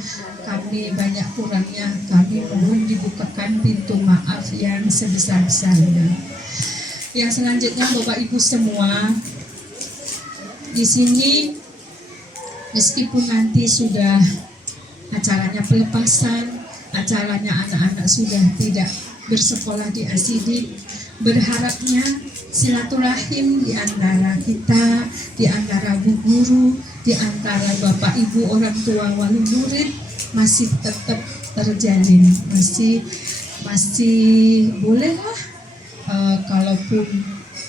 kami banyak kurangnya, kami mohon dibukakan pintu maaf yang sebesar-besarnya. Yang selanjutnya Bapak Ibu semua, di sini meskipun nanti sudah acaranya pelepasan, acaranya anak-anak sudah tidak bersekolah di Asidik, berharapnya silaturahim di antara kita, di antara bu guru, di antara Bapak Ibu orang tua wali murid masih tetap terjalin, masih bolehlah kalaupun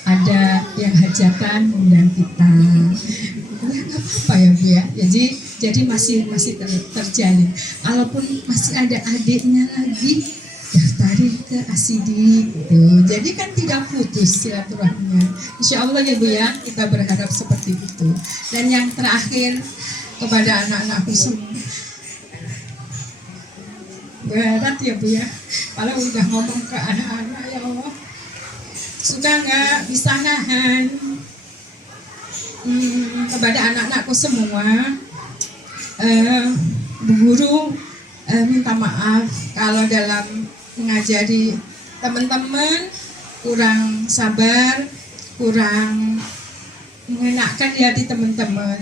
ada yang hajatan undang kita, nggak apa-apa ya Bu ya. Jadi masih terjalin. Kalaupun masih ada adiknya lagi, daftarin ke Asidik gitu. Jadi kan tidak putus silaturahminya. Insya Allah ya Bu ya, kita berharap seperti itu. Dan yang terakhir kepada anak-anakku semua, berat ya Bu ya, kalau udah ngomong ke anak-anak, ya Allah, sudah nggak bisa nahan. Kepada anak-anakku semua, Bu Guru minta maaf kalau dalam mengajari teman-teman kurang sabar, kurang mengenakkan di hati teman-teman.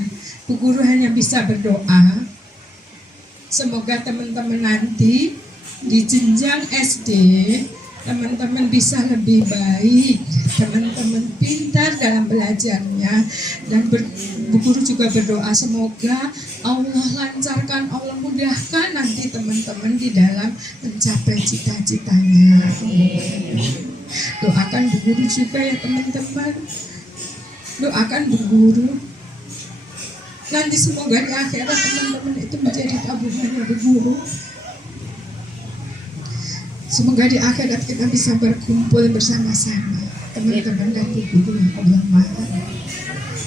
Bu Guru hanya bisa berdoa semoga teman-teman nanti di jenjang SD teman-teman bisa lebih baik, teman-teman pintar dalam belajarnya, dan Bu Guru juga berdoa semoga Allah lancarkan, Allah mudahkan nanti teman-teman di dalam mencapai cita-citanya. Doakan Bu Guru juga ya teman-teman, doakan Bu Guru nanti semoga di akhirat teman-teman itu menjadi tabungannya Bu Guru. Semoga di akhirat kita bisa berkumpul bersama-sama teman-teman dan Bu Guru yang Allah Maha.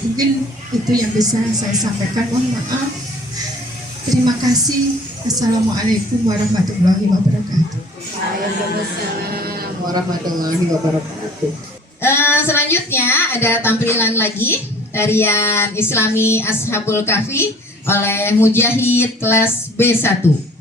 Mungkin itu yang bisa saya sampaikan. Mohon maaf. Terima kasih. Assalamualaikum warahmatullahi wabarakatuh. Waalaikumsalam warahmatullahi wabarakatuh. Selanjutnya ada tampilan lagi tarian Islami Ashabul Kahfi oleh Mujahid kelas B1.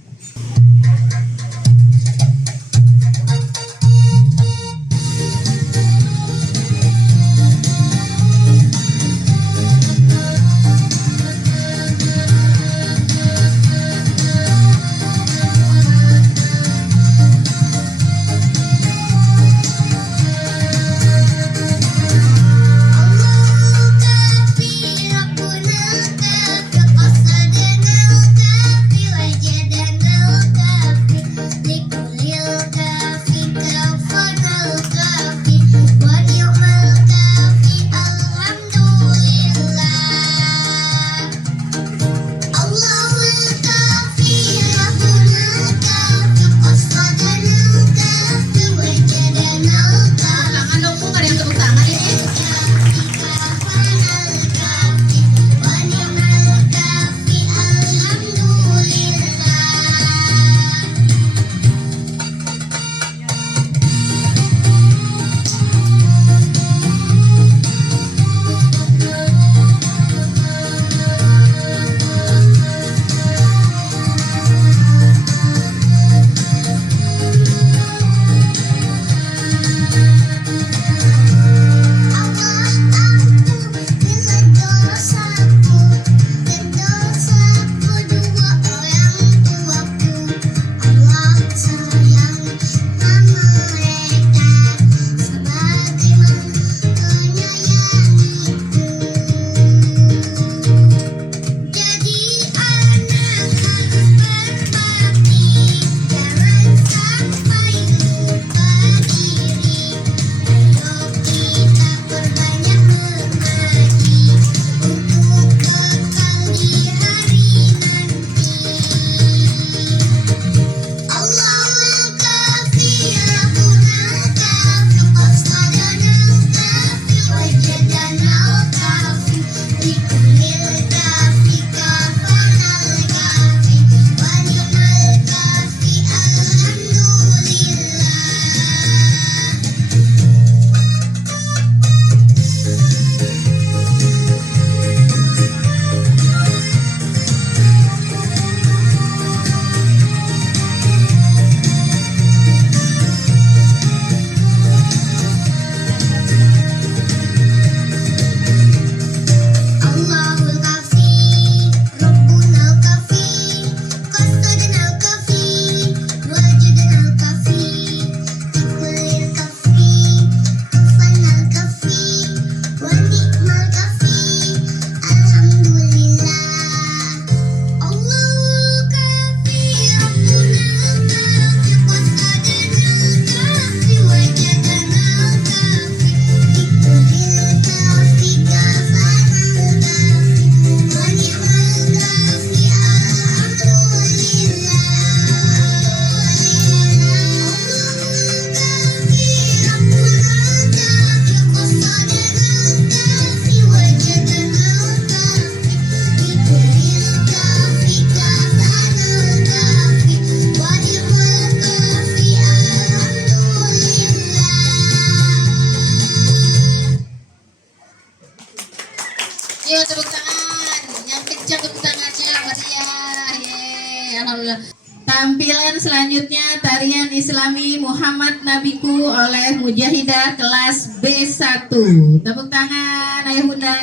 Yuk tepuk tangan, yang kencang tepuk tangannya meriah. Yeay, alhamdulillah. Tampilan selanjutnya tarian Islami Muhammad Nabiku oleh Mujahidah kelas B1. Tepuk tangan ayah bunda.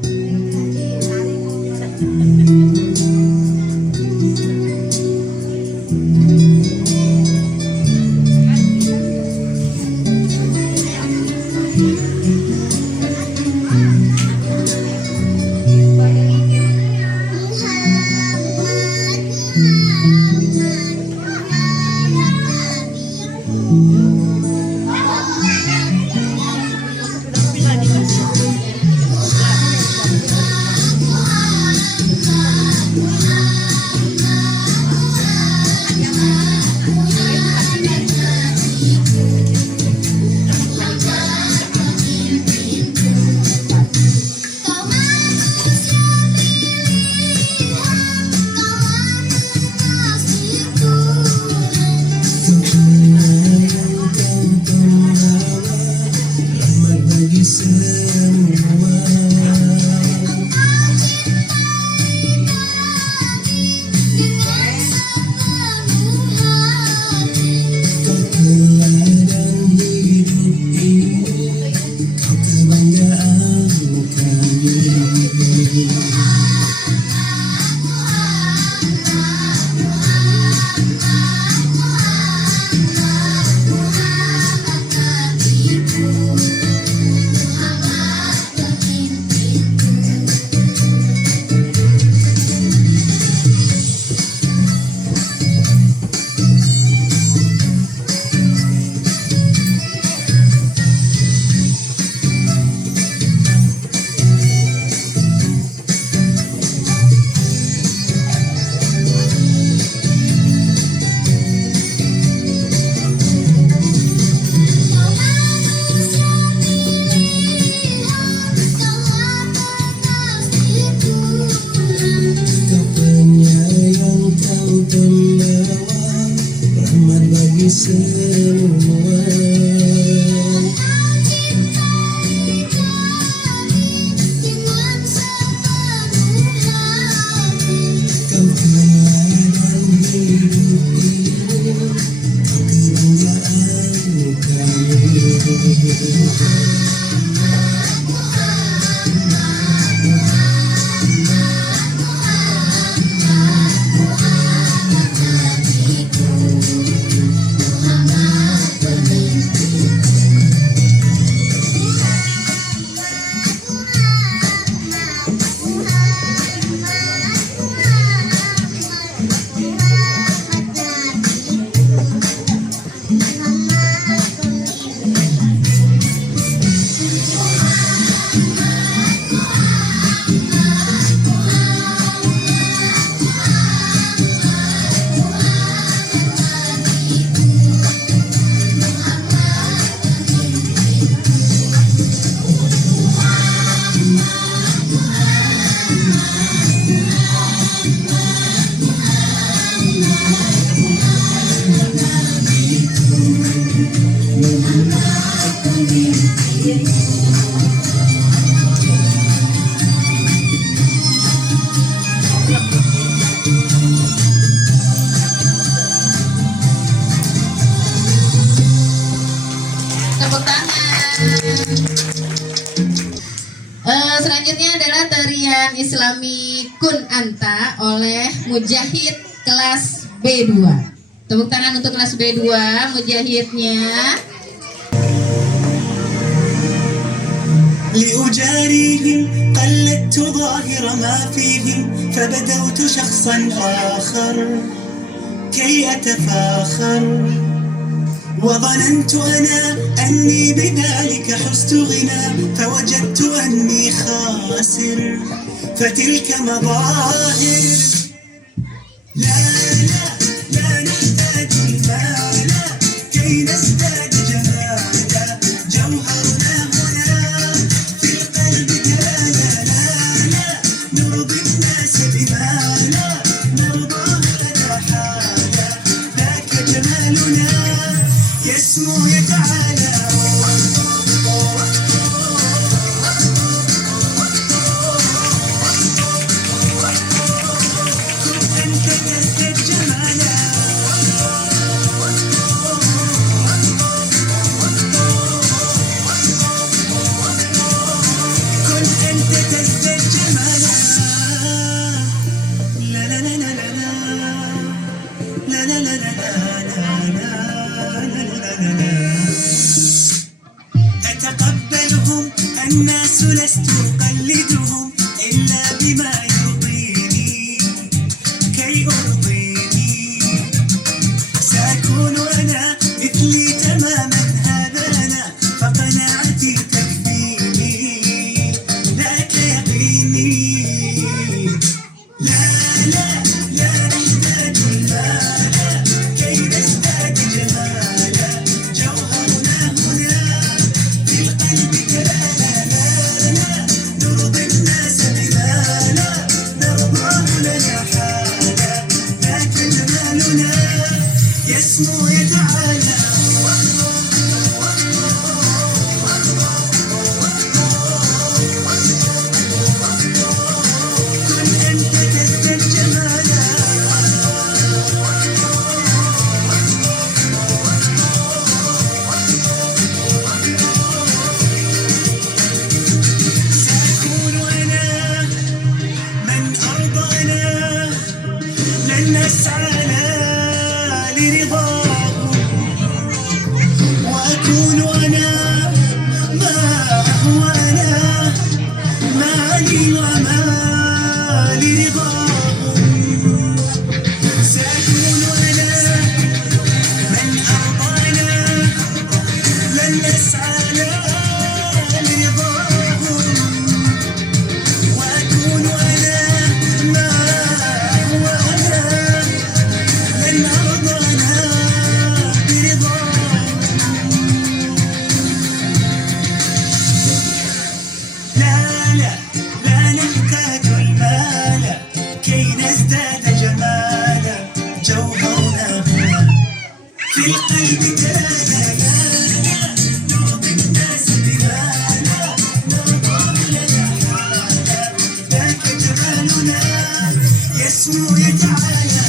Muhammad Kau teladan hidup ini, kau kebanggaan kami. Kau penyayang, kau pembawa rahmat bagi semua. Kau teladan hidup ini, kau kebanggaan kami. Tepuk tangan. Selanjutnya adalah tarian Islami Kun Anta oleh Mujahid kelas B2. Tepuk tangan untuk kelas B2 Mujahidnya. لأجاريهم قلدت ظاهر ما فيهم فبدوت شخصا آخر كي أتفاخر وظننت أنا أني بذلك حزت غنى فوجدت أني خاسر فتلك مظاهر لا لا لا نحتاج المال كي نزداد جمالا جوهرنا هنا في القلب كالا لا لا نرضي الناس بما لا نرضاه لنا حالا ذاك جمالنا يسمو يتعالى أنت تزداد جمالا كن أنت تزداد جمالا لا لا لا لا لا لا لا لا لا لا أتقبلهم الناس لست أقلدهم إلا بما يرضيني كي أرضيني سأكون أنا مثلي تماما هذا أنا فقناعتي تكفيني ذاك يقيني لا لا لا نحتاج المال كي نزداد جمالا جوهرنا هنا في القلب كالا لا لا نرضي الناس بما لا نرضاه لنا حالا ذاك جمالنا يسمو يتعالى كن أنت تزداد جمالا نسعى لرضاه وأكون أنا ما أهوانا مالي وما لرضاه سأكون أنا من أرضانا لن نسعى لرضاه وأكون أنا ما أهوانا لن أرضانا برضاه لا لا لا نحتاج المال كي نزداد جمالا جوهرنا هنا في القلب تلالا نعطي الناس بمالا نرضى لنا حالا ذاك جمالنا يسمو يتعالى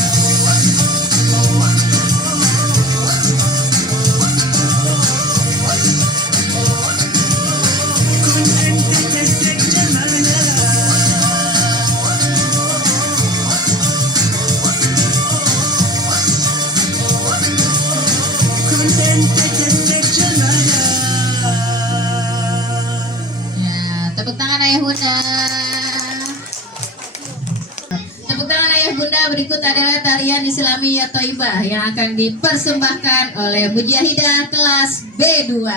كن أنت تزدك جمالا كن أنت تزدك جمالا Ya, tepuk tangan ayah bunda. Tepuk tangan ayah bunda. Berikut adalah tarian Islamiyah Thaibah yang akan dipersembahkan oleh Mujahidah kelas B2.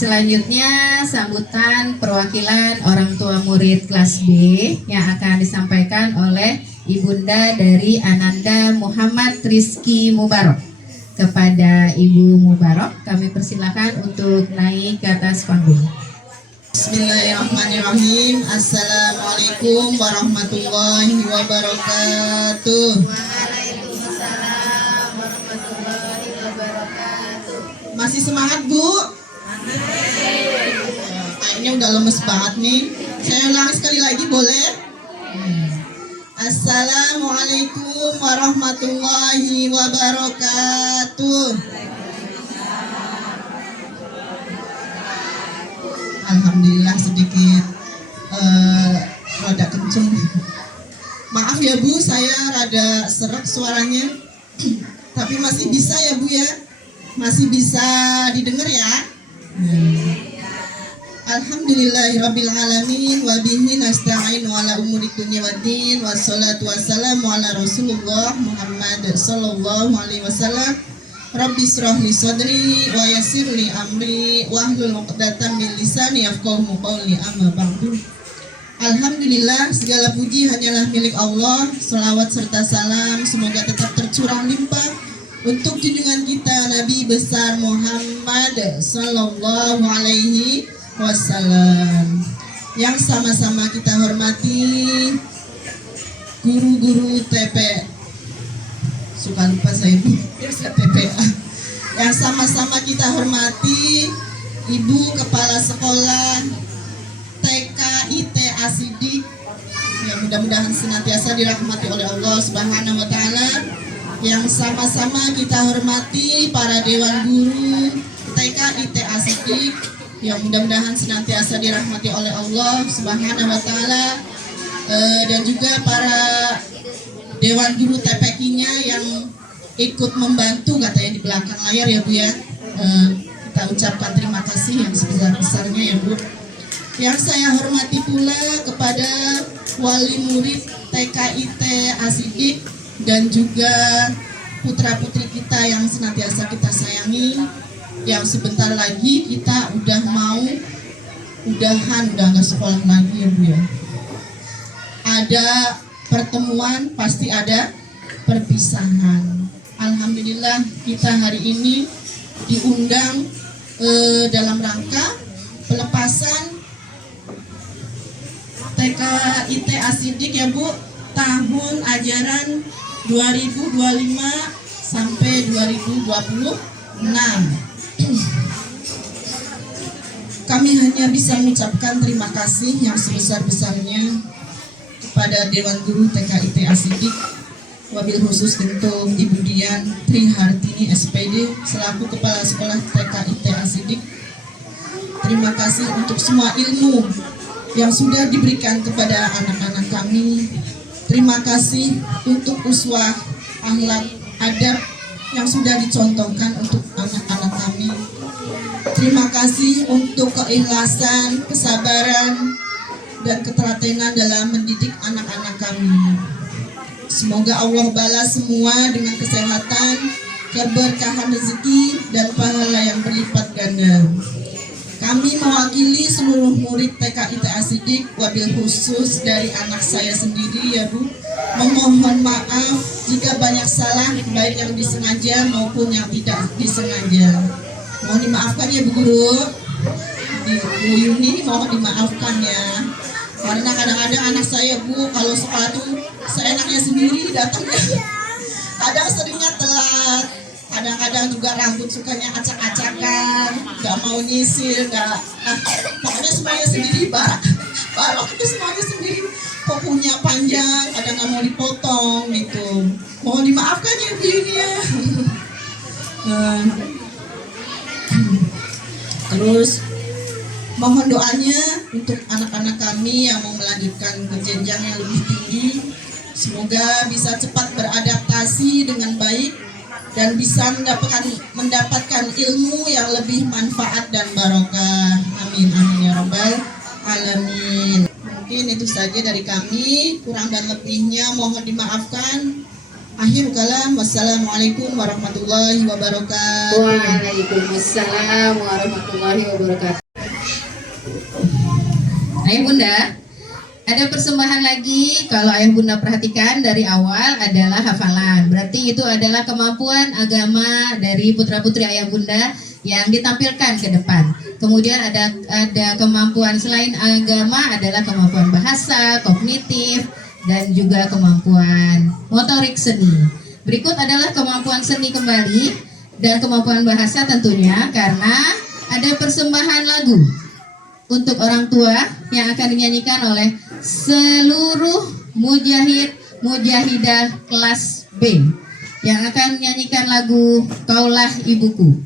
Selanjutnya sambutan perwakilan orang tua murid kelas B yang akan disampaikan oleh Ibunda dari Ananda Muhammad Rizky Mubarok. Kepada Ibu Mubarok kami persilakan untuk naik ke atas panggung. Bismillahirrahmanirrahim. Assalamualaikum warahmatullahi wabarakatuh. Waalaikumsalam warahmatullahi wabarakatuh. Masih semangat, Bu? Kayaknya udah lemes banget nih. Saya ulangi sekali lagi boleh? Assalamualaikum warahmatullahi wabarakatuh. Alhamdulillah sedikit rada kenceng. Maaf ya Bu, saya rada serak suaranya. Tapi masih bisa ya Bu ya? Masih bisa didengar ya? Alhamdulillahirrabbilalamin wa bihi nasta'inu ala umuri dunya waddin wassalatu wassalamu ala Rasulullah Muhammad sallallahu alaihi wasallam. Rabbi shrah li sadri wa yassir li amri wahlul 'uqdatam min lisani yafqahu qawli amma ba'du. Alhamdulillah, segala puji hanyalah milik Allah. Selawat serta salam semoga tetap tercurah limpah untuk junjungan kita Nabi besar Muhammad sallallahu alaihi wasallam. Yang sama-sama kita hormati guru-guru TP, suka lupa saya Bu, TPA. Yang sama-sama kita hormati Ibu Kepala Sekolah TK IT Asidik, yang mudah-mudahan senantiasa dirahmati oleh Allah Subhanahu wa taala. Yang sama-sama kita hormati para dewan guru TK IT Asidik, yang mudah-mudahan senantiasa dirahmati oleh Allah Subhanahu wa taala, dan juga para dewan guru TPK-nya yang ikut membantu katanya di belakang layar ya Bu ya. Kita ucapkan terima kasih yang sebesar-besarnya ya Bu. Yang saya hormati pula kepada wali murid TK IT Asidik dan juga putra-putri kita yang senantiasa kita sayangi, yang sebentar lagi kita udah nggak sekolah lagi ya Bu ya. Ada pertemuan, pasti ada perpisahan. Alhamdulillah kita hari ini diundang dalam rangka pelepasan TK IT Asidik ya Bu, tahun ajaran 2025 sampai 2026. Kami hanya bisa mengucapkan terima kasih yang sebesar-besarnya kepada Dewan Guru TK IT Asidik, wabil khusus untuk Ibu Dian Trihartini SPD selaku Kepala Sekolah TK IT Asidik. Terima kasih untuk semua ilmu yang sudah diberikan kepada anak-anak kami. Terima kasih untuk uswah akhlak adab yang sudah dicontohkan untuk anak-anak kami. Terima kasih untuk keikhlasan, kesabaran, dan ketelatenan dalam mendidik anak-anak kami. Semoga Allah balas semua dengan kesehatan, keberkahan rezeki, dan pahala yang berlipat ganda. Kami mewakili seluruh murid TK IT Asidik, wabil khusus dari anak saya sendiri ya Bu, memohon maaf jika banyak salah, baik yang disengaja maupun yang tidak disengaja. Mohon dimaafkan ya Bu Guru, Bu Yuni mohon dimaafkan ya. Karena kadang-kadang anak saya Bu, kalau sekolah tuh seenaknya sendiri datangnya. Kadang seringnya telat, kadang-kadang juga rambut sukanya acak-acakan, nggak mau nyisir, pokoknya semuanya sendiri, barok itu semuanya sendiri, kukunya panjang, kadang nggak mau dipotong gitu. Mohon dimaafkan ya Bu ini ya. Terus mohon doanya untuk anak-anak kami yang mau melanjutkan ke jenjang yang lebih tinggi, semoga bisa cepat beradaptasi dengan baik dan bisa mendapatkan ilmu yang lebih manfaat dan barokah. Amin amin ya rabbal alamin. Mungkin itu saja dari kami, kurang dan lebihnya mohon dimaafkan. Akhir kalam, wassalamualaikum warahmatullahi wabarakatuh. Waalaikumsalam warahmatullahi wabarakatuh. Ayah Bunda, ada persembahan lagi. Kalau Ayah Bunda perhatikan dari awal adalah hafalan. Berarti itu adalah kemampuan agama dari putra-putri Ayah Bunda yang ditampilkan ke depan. Kemudian ada kemampuan selain agama adalah kemampuan bahasa, kognitif, dan juga kemampuan motorik seni. Berikut adalah kemampuan seni kembali dan kemampuan bahasa tentunya, karena ada persembahan lagu untuk orang tua yang akan dinyanyikan oleh seluruh mujahid mujahidah kelas B yang akan menyanyikan lagu Kaulah Ibuku.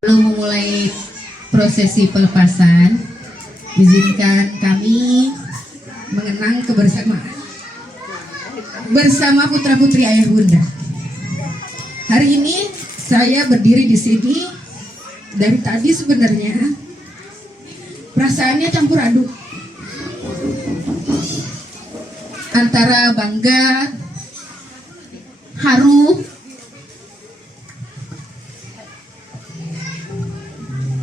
Sebelum memulai prosesi pelepasan, izinkan kami mengenang kebersamaan bersama putra-putri Ayah Bunda. Hari ini saya berdiri di sini dari tadi, sebenarnya perasaannya campur aduk antara bangga, haru,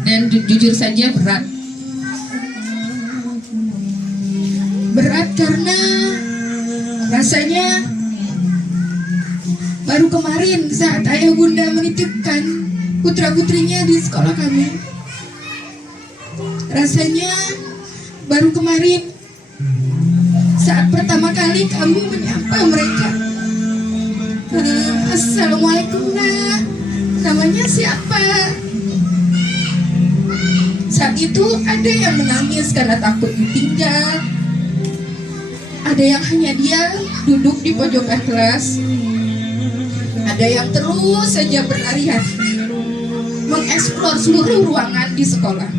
dan jujur saja berat karena rasanya baru kemarin saat Ayah Bunda menitipkan putra-putrinya di sekolah kami, rasanya baru kemarin saat pertama kali kami menyapa mereka, Assalamualaikum nak, namanya siapa? Saat itu ada yang menangis karena takut ditinggal, ada yang hanya diam duduk di pojokan kelas, ada yang terus saja berlarian mengeksplor seluruh ruangan di sekolah.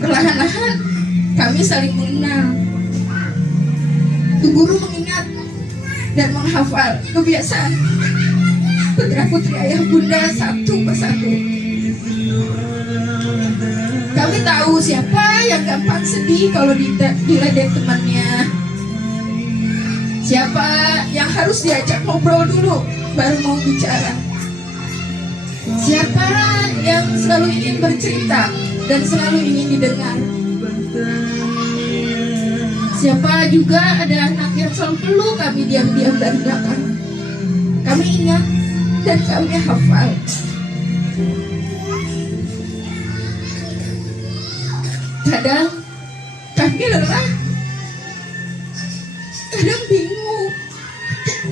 Perlahan-lahan kami saling mengenal. Guru mengingat dan menghafal kebiasaan putra-putri Ayah Bunda satu persatu. Kami tahu siapa yang gampang sedih kalau diledek temannya, siapa yang harus diajak ngobrol dulu baru mau bicara, siapa yang selalu ingin bercerita dan selalu ingin didengar. Siapa juga ada anak yang selalu peluk kami diam-diam dari belakang. Kami ingat dan kami hafal. Kadang kami lelah, kadang bingung,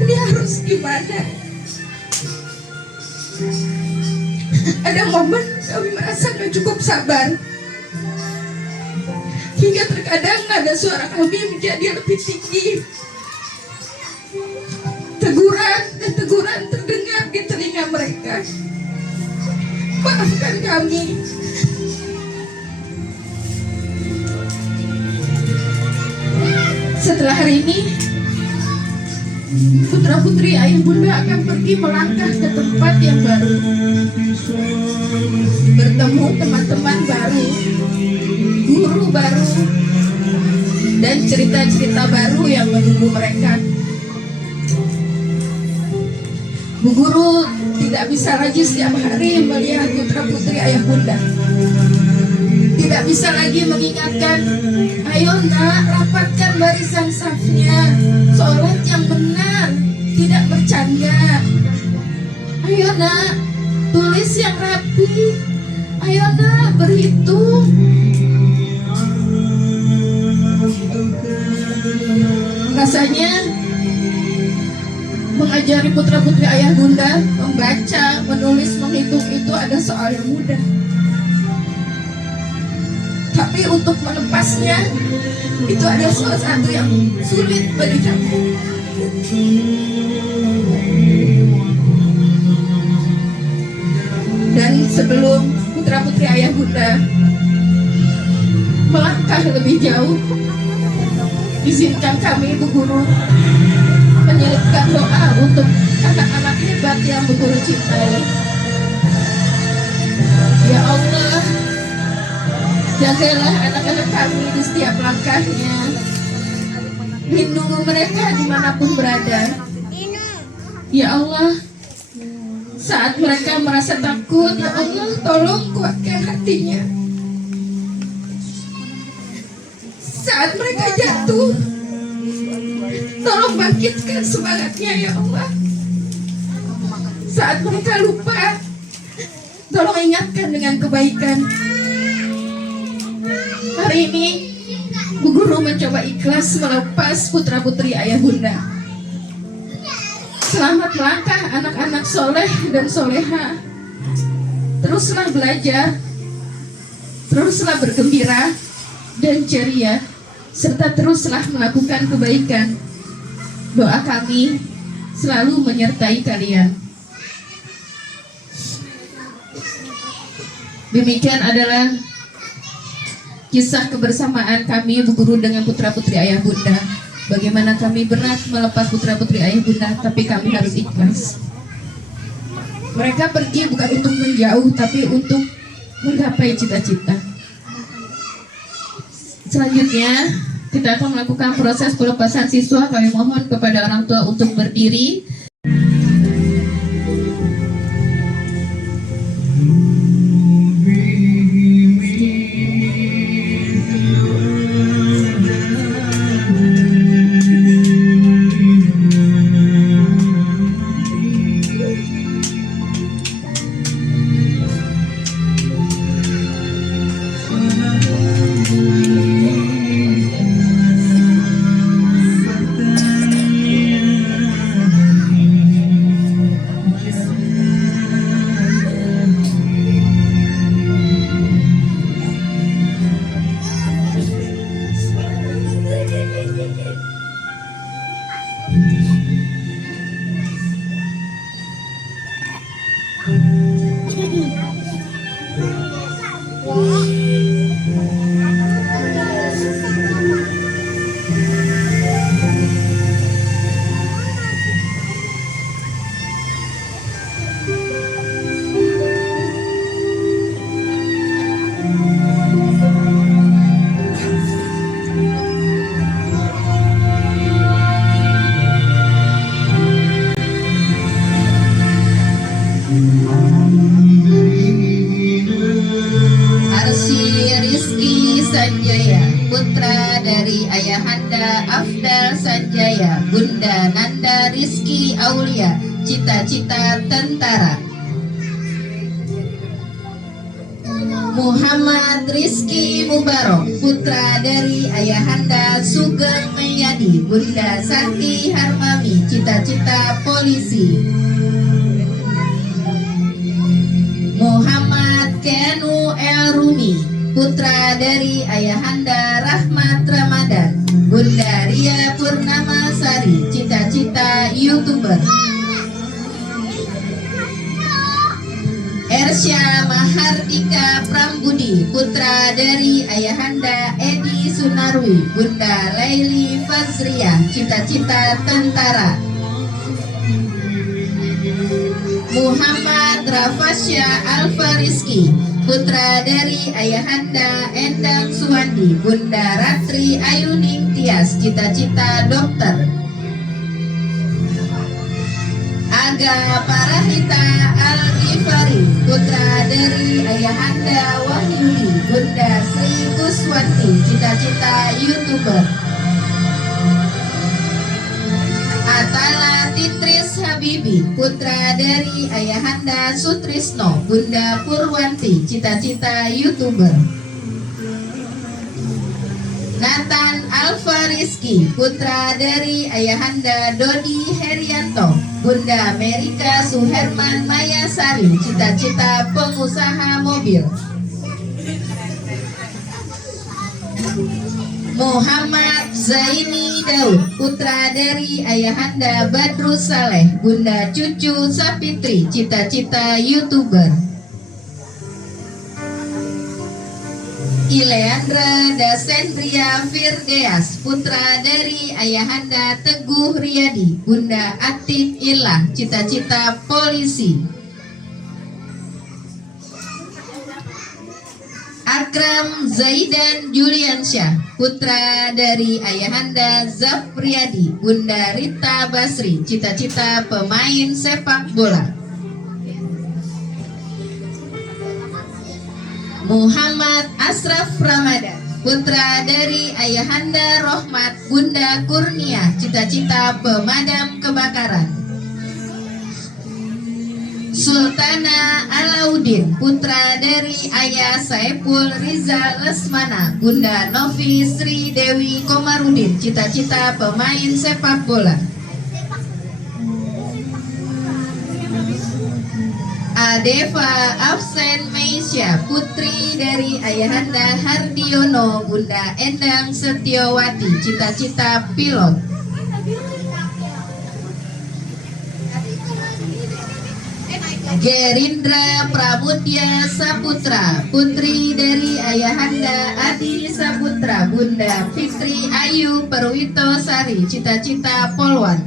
ini harus gimana. Ada momen kami merasa gak cukup sabar, hingga terkadang nada suara kami menjadi lebih tinggi. Teguran dan teguran terdengar di telinga mereka. Maafkan kami. Setelah hari ini, putra-putri ayah bunda akan pergi melangkah ke tempat yang baru, bertemu teman-teman baru, guru baru, dan cerita-cerita baru yang menunggu mereka. Bu guru tidak bisa lagi setiap hari melihat putra-putri ayah bunda. Tidak bisa lagi mengingatkan, ayo nak, rapatkan barisan safnya, sholat yang benar, tidak bercanda. Ayo nak, tulis yang rapi. Ayo nak, berhitung. Rasanya mengajari putra-putri ayah bunda membaca, menulis, menghitung itu ada soal yang mudah. Tapi untuk melepasnya itu ada sesuatu yang sulit bagi kami. Dan sebelum putra-putri ayah bunda melangkah lebih jauh, izinkan kami Bu Guru menyelipkan doa untuk anak-anak hebat yang Bu Guru cintai. Ya Allah, jagalah anak-anak kami di setiap langkahnya. Lindungi mereka dimanapun berada. Ya Allah, saat mereka merasa takut, ya Allah, tolong kuatkan hatinya. Saat mereka jatuh, tolong bangkitkan semangatnya, ya Allah. Saat mereka lupa, tolong ingatkan dengan kebaikan. Hari ini Bu Guru mencoba ikhlas melepas putra-putri ayah bunda. Selamat melangkah anak-anak soleh dan soleha. Teruslah belajar, teruslah bergembira dan ceria, serta teruslah melakukan kebaikan. Doa kami selalu menyertai kalian. Demikian adalah kisah kebersamaan kami Bu Guru dengan putra-putri ayah bunda. Bagaimana kami berat melepas putra-putri ayah bunda, tapi kami harus ikhlas. Mereka pergi bukan untuk menjauh, tapi untuk menggapai cita-cita. Selanjutnya kita akan melakukan proses pelepasan siswa. Kami mohon kepada orang tua untuk berdiri. Sanjaya, putra dari Ayahanda Afdal Sanjaya, Bunda Nanda Rizki Aulia, cita-cita tentara. Muhammad Rizki Mubarok, putra dari Ayahanda Sugeng Meyadi, Bunda Santi Harmami, cita-cita polisi. Muhammad Kenu El Rumi, putra dari Ayahanda Rahmat Ramadan, Bunda Ria Purnama Sari, cita-cita YouTuber. Ersya Mahardika Prambudi, putra dari Ayahanda Edi Sunarwi, Bunda Laili Fazriyah, cita-cita tentara. Muhammad Rafasya Alfariski, putra dari Ayahanda Endang Suwandi, Bunda Ratri Ayuning Tias, cita-cita dokter. Aga Parahita Al-Ghifari, putra dari Ayahanda Wahyudi, Bunda Sri Kuswanti, cita-cita YouTuber. Atala Titris Habibi, putra dari Ayahanda Sutrisno, Bunda Purwanti, cita-cita YouTuber. Nathan Alfariski, putra dari Ayahanda Dodi Herianto, Bunda Amerika Suherman Mayasari, cita-cita pengusaha mobil. Muhammad Zaini Daud, putra dari Ayahanda Badrus Saleh, Bunda Cucu Sapitri, cita-cita YouTuber. Ileandra Dasendria Firdeas, putra dari Ayahanda Teguh Riyadi, Bunda Atif Ilah, cita-cita polisi. Akram Zaidan Juliansyah, putra dari Ayahanda Zafriyadi, Bunda Rita Basri, cita-cita pemain sepak bola. Muhammad Asraf Ramadan, putra dari Ayahanda Rohmat, Bunda Kurnia, cita-cita pemadam kebakaran. Sultana Alauddin, putra dari Ayah Saiful Rizal Lesmana, Bunda Novi Sri Dewi Komarudin, cita-cita pemain sepak bola. Adeva Afsen Meisya, putri dari Ayahanda Hardiono, Bunda Endang Setiawati, cita-cita pilot. Gerindra Pramudya Saputra, putri dari Ayahanda Adi Saputra, Bunda Fitri Ayu Perwito Sari, cita-cita polwan.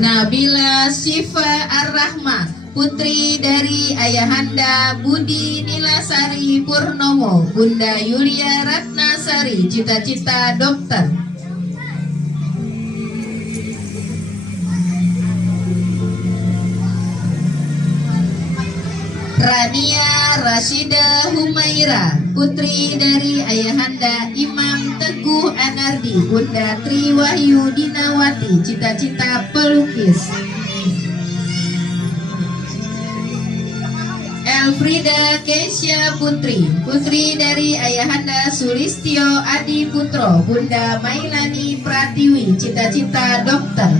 Nabila Syifa Ar-Rahma, putri dari Ayahanda Budi Nilasari Purnomo, Bunda Yulia Ratnasari, cita-cita dokter. Rania Rashida Humaira, putri dari Ayahanda Imam Teguh Anardi, Bunda Tri Wahyu Dinawati, cita-cita pelukis. Elfrida Keisha Putri, putri dari Ayahanda Sulistyo Adi Putro, Bunda Mailani Pratiwi, cita-cita dokter.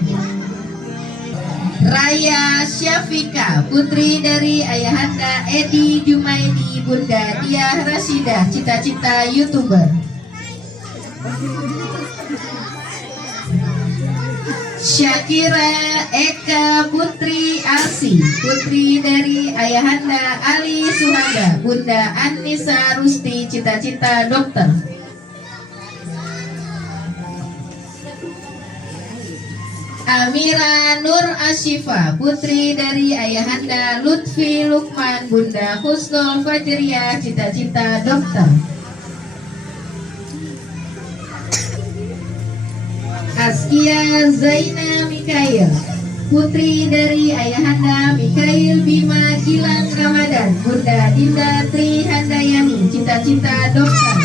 Raya Syafika, putri dari Ayahanda Edi Jumaidi, Bunda Diah Rasidah, cita-cita YouTuber. Syakira Eka Putri Alsi, putri dari Ayahanda Ali Suhada, Bunda Anissa Rusti, cita-cita dokter. Amira Nur Asyifa, putri dari Ayahanda Lutfi Lukman, Bunda Husnul Fajriyah, cita-cita dokter. Askia Zaina Mikail, putri dari Ayahanda Mikhail Bima Gilang Ramadan, Bunda Dinda Tri Handayani, cita-cita dokter.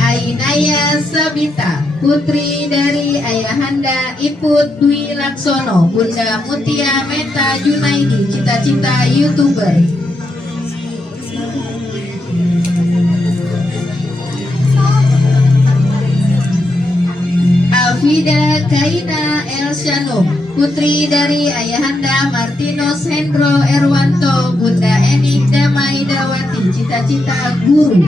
Ainaya Sabita, putri dari Ayahanda Iput Dwi Laksono, Bunda Mutia Meta Junaidi, cita-cita YouTuber. Alvida Kaina Elsyano, putri dari Ayahanda Martinus Hendro Erwanto, Bunda Enik Damai Dawati, cita-cita guru.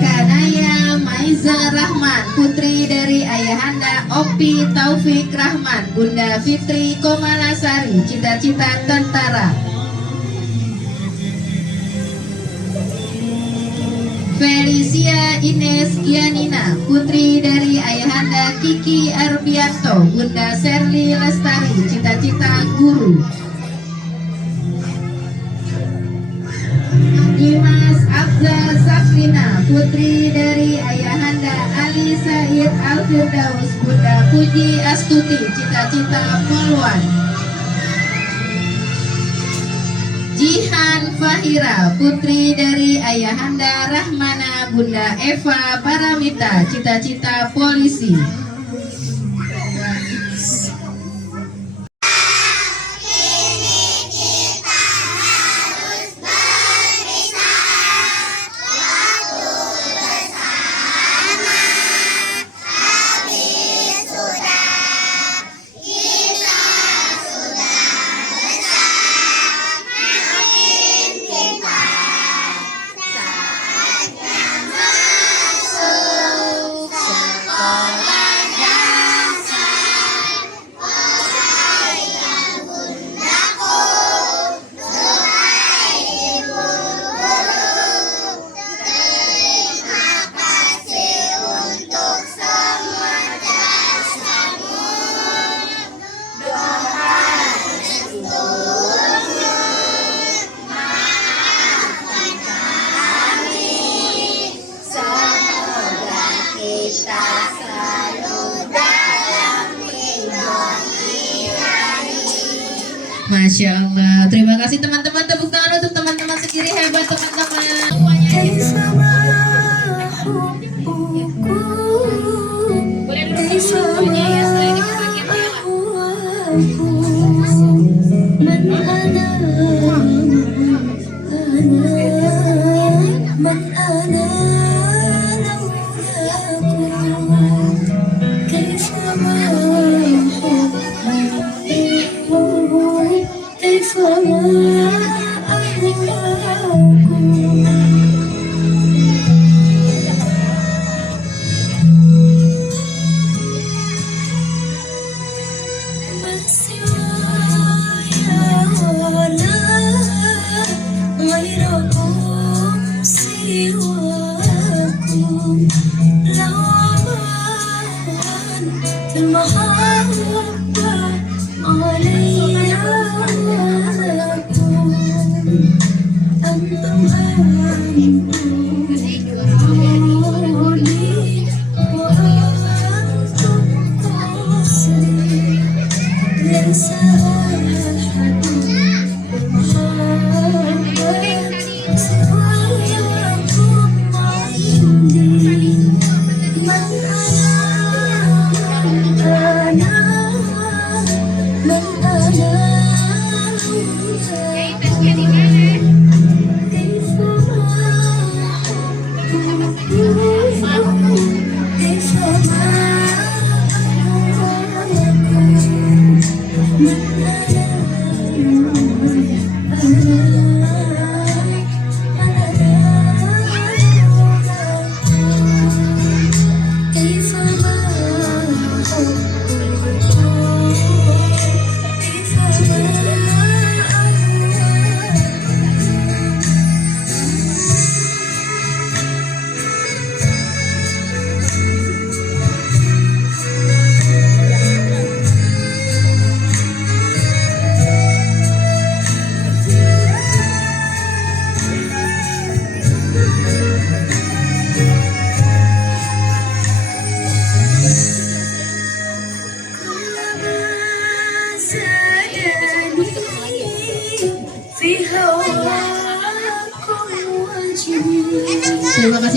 Kanaya Maiza Rahman, putri dari Ayahanda Opi Taufik Rahman, Bunda Fitri Komalasari, cita-cita tentara. Felicia Ines Gianina, putri dari Ayahanda Kiki Arbianto, Bunda Serli Lestari, cita-cita guru. Dimas Abza Sakrina, putri dari Ayahanda Ali Said Al-Firdaus, Bunda Puji Astuti, cita-cita poluan. Jihan Fahira, putri dari Ayahanda Rahmana, Bunda Eva Paramita, cita-cita polisi. Masya Allah. Terima kasih teman-teman. Tepuk tangan untuk teman-teman sendiri. Hebat teman-teman. Terima kasih.